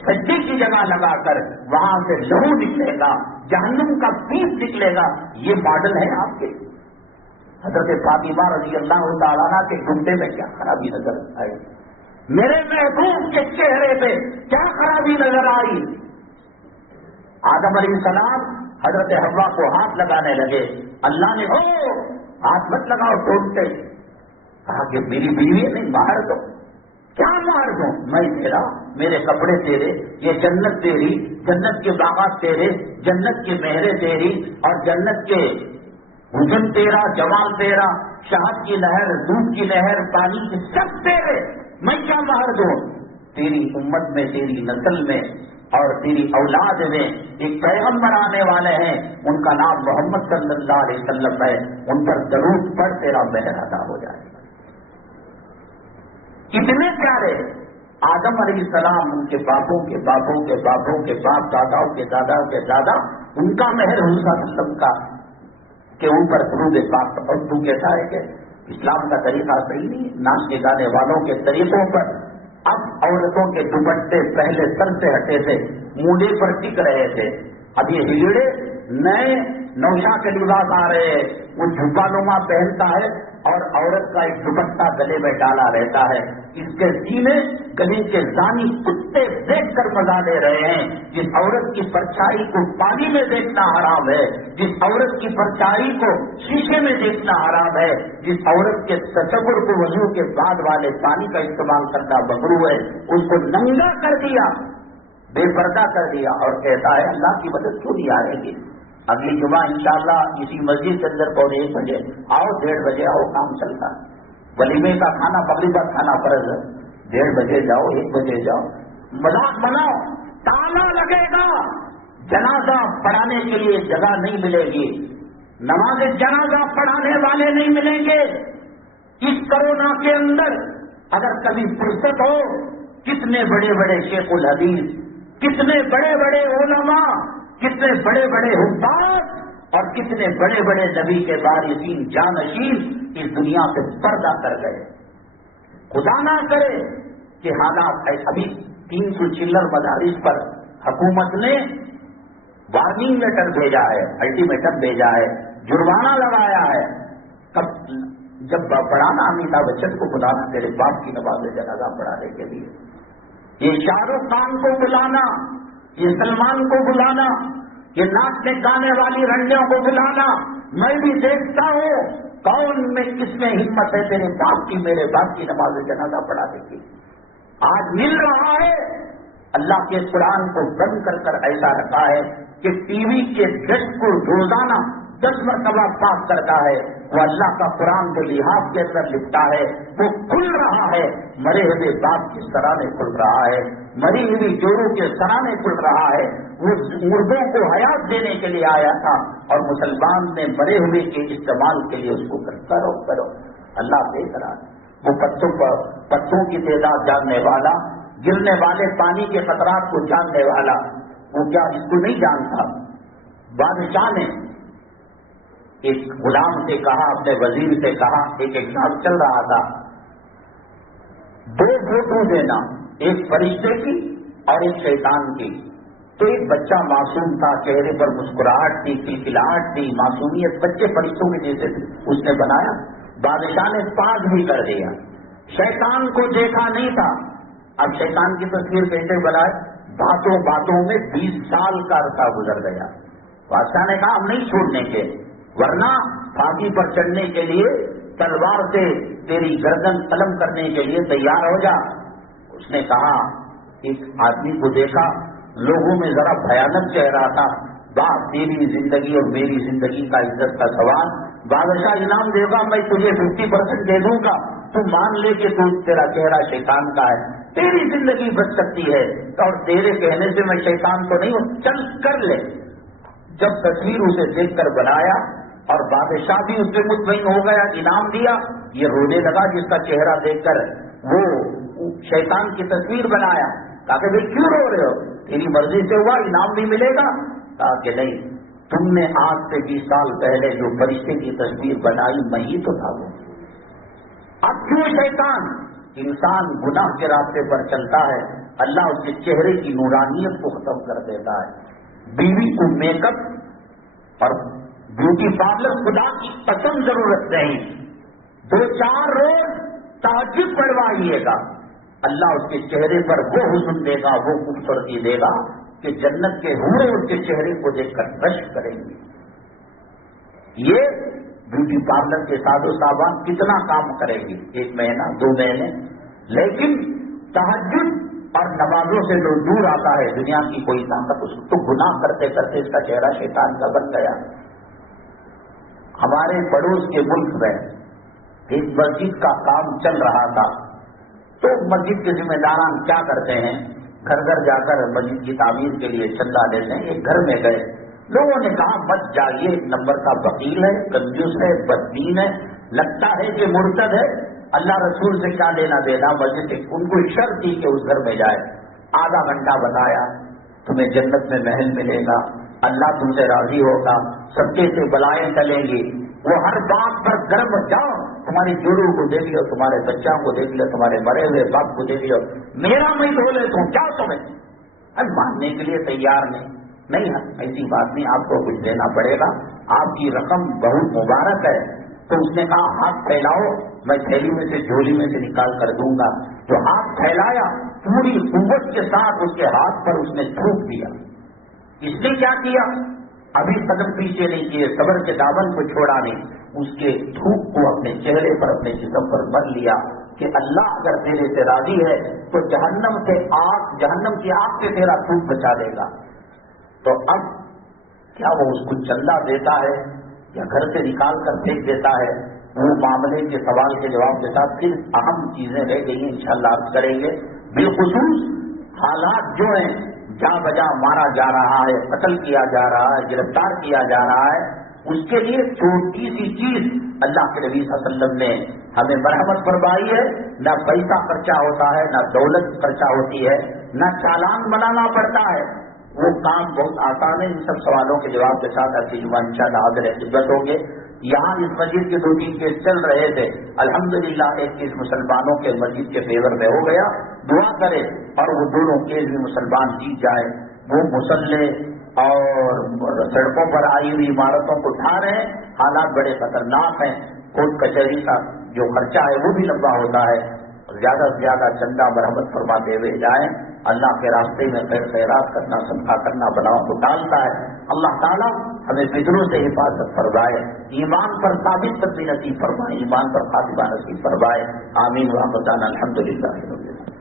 سجدے کی جگہ لگا کر وہاں سے لہو نکلے گا، جہنم کا پیس نکلے گا، یہ ماڈل ہے آپ کے؟ حضرت فاطمہ رضی اللہ تعالیٰ عنہ کے گھٹنے میں کیا خرابی نظر آئی؟ میرے محبوب کے چہرے پہ کیا خرابی نظر آئی؟ آدم علیہ السلام حضرت حوا کو ہاتھ لگانے لگے، اللہ نے ہاتھ مت لگاؤ ٹوٹتے، کہا کہ میری بیوی ہے، نہیں مہر دو۔ کیا مہر دو؟ میں تیرا، میرے کپڑے تیرے، یہ جنت تیری، جنت کے باغات تیرے، جنت کی مہریں تیری، اور جنت کے حسن تیرا، جمال تیرا، شہد کی نہر، دودھ کی نہر، پانی کی سب تیرے، میں کیا مہر دوں؟ تیری امت میں، تیری نسل میں اور تیری اولاد میں ایک پیغمبر آنے والے ہیں، ان کا نام محمد صلی اللہ علیہ وسلم ہے، ان پر درود پڑھ تیرا مہر ادا ہو جائے گا۔ کتنے پیارے آدم علیہ السلام، ان کے باپوں کے باپوں کے باپوں کے باپ، داداؤں کے دادا کے دادا، ان کا مہر حضور صلی اللہ علیہ وسلم کا کے اوپر درود پاک۔ اور تو کہتا ہے کہ اسلام کا طریقہ صحیح نہیں، ناچنے گانے والوں کے طریقوں پر۔ اب عورتوں کے دوپٹے پہلے سر سے ہٹے تھے، مونڈے پر ٹک رہے تھے، اب یہ ہجڑے نئے نوشا کے لباس آ رہے ہیں، وہ جھپا نما پہنتا ہے اور عورت کا ایک دوپٹہ گلے میں ڈالا رہتا ہے، اس کے سینے گلی کے زانی کتے دیکھ کر مزہ لے رہے ہیں۔ جس عورت کی پرچھائی کو پانی میں دیکھنا حرام ہے، جس عورت کی پرچھائی کو شیشے میں دیکھنا حرام ہے، جس عورت کے تصور کو وضو کے بعد والے پانی کا استعمال کرنا مکروہ ہے، اس کو ننگا کر دیا، بے پردہ کر دیا، اور کہتا ہے اللہ کی مدد کیوں نہیں آئے گی؟ اگلی جمعہ انشاءاللہ اسی مسجد کے اندر 1:15 بجے آؤ، 1:30 بجے آؤ، کام چلتا ہے۔ ولیمے کا کھانا، مغرب کا کھانا فرض ہے، 1:30 بجے جاؤ، 1 بجے جاؤ، مذاق بناؤ، تالا لگے گا، جنازہ پڑھانے کے لیے جگہ نہیں ملے گی، نماز جنازہ پڑھانے والے نہیں ملیں گے۔ اس کورونا کے اندر اگر کبھی فرصت ہو، کتنے بڑے بڑے شیخ الحدیث، کتنے بڑے بڑے علماء، کتنے بڑے بڑے حفاظ اور کتنے بڑے بڑے نبی کے وارثین جانشین اس دنیا سے پردہ کر گئے۔ خدا نہ کرے کہ حالات ابھی 300 چلر مدارس پر حکومت نے وارننگ لیٹر بھیجا ہے، الٹیمیٹم بھیجا ہے، جرمانہ لگایا ہے۔ جب پڑھانا امیتابھ بچن کو بلانا تیرے باپ کی نماز جنازہ پڑھانے کے لیے، یہ شاہ رخ خان کو بلانا، یہ سلمان کو بلانا، یہ ناچنے گانے والی رنڈیوں کو بلانا، میں بھی دیکھتا ہوں کون میں کس میں ہمت ہے تیرے باپ کی میرے باپ کی نماز جنازہ پڑھانے کی۔ آج مل رہا ہے، اللہ کے قرآن کو بند کر کر ایسا رکھا ہے کہ ٹی وی کے ڈسک کو روزانہ 10 مرتبہ پاک کرتا ہے، وہ اللہ کا قرآن جو لحاظ کے اندر لکھتا ہے وہ کھل رہا ہے، مرے ہوئے باپ کی سرانے کھل رہا ہے، مری ہوئی جوڑوں کے سرانے کھل رہا ہے۔ وہ مردوں کو حیات دینے کے لیے آیا تھا اور مسلمان نے مرے ہوئے کے استعمال کے لیے اس کو کرو اللہ دیکھ رہا ہے۔ وہ پتوں کی تعداد جاننے والا، گرنے والے پانی کے قطرات کو جاننے والا، وہ کیا اس کو نہیں جانتا؟ بادشاہ نے ایک غلام سے کہا، اپنے وزیر سے کہا، ایک ایگزام چل رہا تھا، 2 فوٹو دینا، ایک فرشتے کی اور ایک شیطان کی۔ تو ایک بچہ معصوم تھا، چہرے پر مسکراہٹ تھی، کھلکھلاہٹ تھی، معصومیت بچے فرشتوں کے جیسے تھے، اس نے بنایا۔ بادشاہ نے پاس بھی کر دیا، شیطان کو دیکھا نہیں تھا۔ اب شیطان کی تصویر کیسے بنائے؟ باتوں باتوں میں 20 سال کا عرصہ گزر گیا۔ بادشاہ نے کہا ہم نہیں چھوڑنے کے، ورنہ پھانسی پر چڑھنے کے لیے تلوار سے تیری گردن قلم کرنے کے لیے تیار ہو جا۔ اس نے کہا، ایک آدمی کو دیکھا، لوگوں میں ذرا بھیانک چہرہ تھا، باپ تیری زندگی اور میری زندگی کا عزت کا سوال، بادشاہ انعام دے گا، میں تجھے 50% دے دوں گا، تو مان لے کہ تیرا چہرہ شیطان کا ہے، تیری زندگی بچ سکتی ہے، اور تیرے کہنے سے میں شیطان تو نہیں ہوں، چل کر لے۔ جب تصویر اسے دیکھ کر بنایا اور بادشاہ بھی اس سے مطمئن ہو گیا، انعام دیا، یہ رونے لگا جس کا چہرہ دیکھ کر وہ شیطان کی تصویر بنایا۔ کہا کہ بھائی کیوں رو رہے ہو؟ تیری مرضی سے ہوا، انعام بھی ملے گا۔ کہا کہ نہیں، تم نے آج سے 20 سال پہلے جو فرشتے کی تصویر بنائی میں ہی تو تھا وہ۔ اب کیوں شیطان؟ انسان گناہ کے راستے پر چلتا ہے، اللہ اس کے چہرے کی نورانیت کو ختم کر دیتا ہے۔ بیوی کو میک اپ اور بیوٹی پارلر خدا کی قسم ضرورت نہیں، 2-4 روز تہجد پڑھوائیے گا، اللہ اس کے چہرے پر وہ حسن دے گا، وہ خوبصورتی دے گا کہ جنت کے حوریں اس کے چہرے کو دیکھ کر رشک کریں گے۔ یہ بیوٹی پارلر کے ساز و صاحبان کتنا کام کریں گے، 1 مہینہ 2 مہینے، لیکن تہجد اور نمازوں سے جو دور آتا ہے دنیا کی کوئی طاقت، اس کو گناہ کرتے کرتے اس کا چہرہ شیطان کا بن گیا۔ ہمارے پڑوس کے ملک میں ایک مسجد کا کام چل رہا تھا، تو مسجد کے ذمہ داران کیا کرتے ہیں، گھر گھر جا کر مسجد کی تعمیر کے لیے چندہ لیتے ہیں۔ ایک گھر میں گئے، لوگوں نے کہا مت جائیے، 1 نمبر کا وکیل ہے، کنجوس ہے، بددین ہے، لگتا ہے کہ مرتد ہے، اللہ رسول سے کیا لینا دینا مسجد سے۔ ان کو شرط تھی کہ اس گھر میں جائے، آدھا گھنٹہ بتایا، تمہیں جنت میں محل ملے گا، اللہ تم سے راضی ہوگا، سب کے سے بلائیں چلیں گی، وہ ہر بات پر گرم جاؤ، تمہاری جوڑوں کو دیکھ لو، تمہارے بچوں کو دیکھ لو، تمہارے مرے ہوئے باپ کو دیکھ لو، میرا میں دھو لے تم کیا تمہیں؟ اب ماننے کے لیے تیار نہیں، ایسی بات نہیں، آپ کو کچھ دینا پڑے گا، آپ کی رقم بہت مبارک ہے۔ تو اس نے کہا ہاتھ پھیلاؤ، میں تھیلی میں سے جھولی میں سے نکال کر دوں گا۔ جو ہاتھ پھیلایا، پوری قوت کے ساتھ اس کے ہاتھ پر اس نے تھوک دیا۔ اس نے کیا کیا؟ ابھی قدم پیچھے نہیں کیے، صبر کے دامن کو چھوڑا نہیں، اس کے تھوک کو اپنے چہرے پر اپنے جسم پر بن لیا کہ اللہ اگر تیرے سے راضی ہے تو جہنم کی آگ سے تیرا تھوک بچا دے گا۔ تو اب کیا وہ اس کو چندہ دیتا ہے یا گھر سے نکال کر پھینک دیتا ہے؟ وہ معاملے کے سوال کے جواب کے ساتھ پھر اہم چیزیں رہ گئی ہیں، انشاءاللہ آپ کریں گے۔ بالخصوص حالات جو ہیں، جا بجا مارا جا رہا ہے، قتل کیا جا رہا ہے، گرفتار کیا جا رہا ہے، اس کے لیے چھوٹی سی چیز اللہ کے نبی صلی اللہ علیہ وسلم نے ہمیں مرحمت فرمائی ہے۔ نہ پیسہ خرچہ ہوتا ہے، نہ دولت خرچہ ہوتی ہے، نہ چالان بنانا پڑتا ہے، وہ کام بہت آسان ہے۔ ان سب سوالوں کے جواب کے ساتھ آپ کی زبان انشاءاللہ حاضر خدمت ہوں گے۔ یہاں اس مسجد کے 2-3 کیس چل رہے تھے، الحمدللہ ایک کیس مسلمانوں کے مسجد کے فیور میں ہو گیا، دعا کرے اور وہ دونوں کیس بھی مسلمان جیت جائے۔ وہ مسلح اور سڑکوں پر آئی ہوئی عمارتوں کو اٹھا رہے ہیں، حالات بڑے خطرناک ہیں، کورٹ کچہری کا جو خرچہ ہے وہ بھی لمبا ہوتا ہے۔ زیادہ سے زیادہ چندہ مرحمت فرماتے ہوئے جائیں. اللہ کے راستے میں خیر خیرات کرنا، صدقہ کرنا بلاؤں کو ٹالتا ہے. اللہ تعالیٰ ہمیں بدروں سے حفاظت فرمائے، ایمان پر ثابت قدمی نصیب فرمائے، ایمان پر خاتمہ نصیب فرمائے. آمین. وآخر دعوانا الحمدللہ رب العالمین.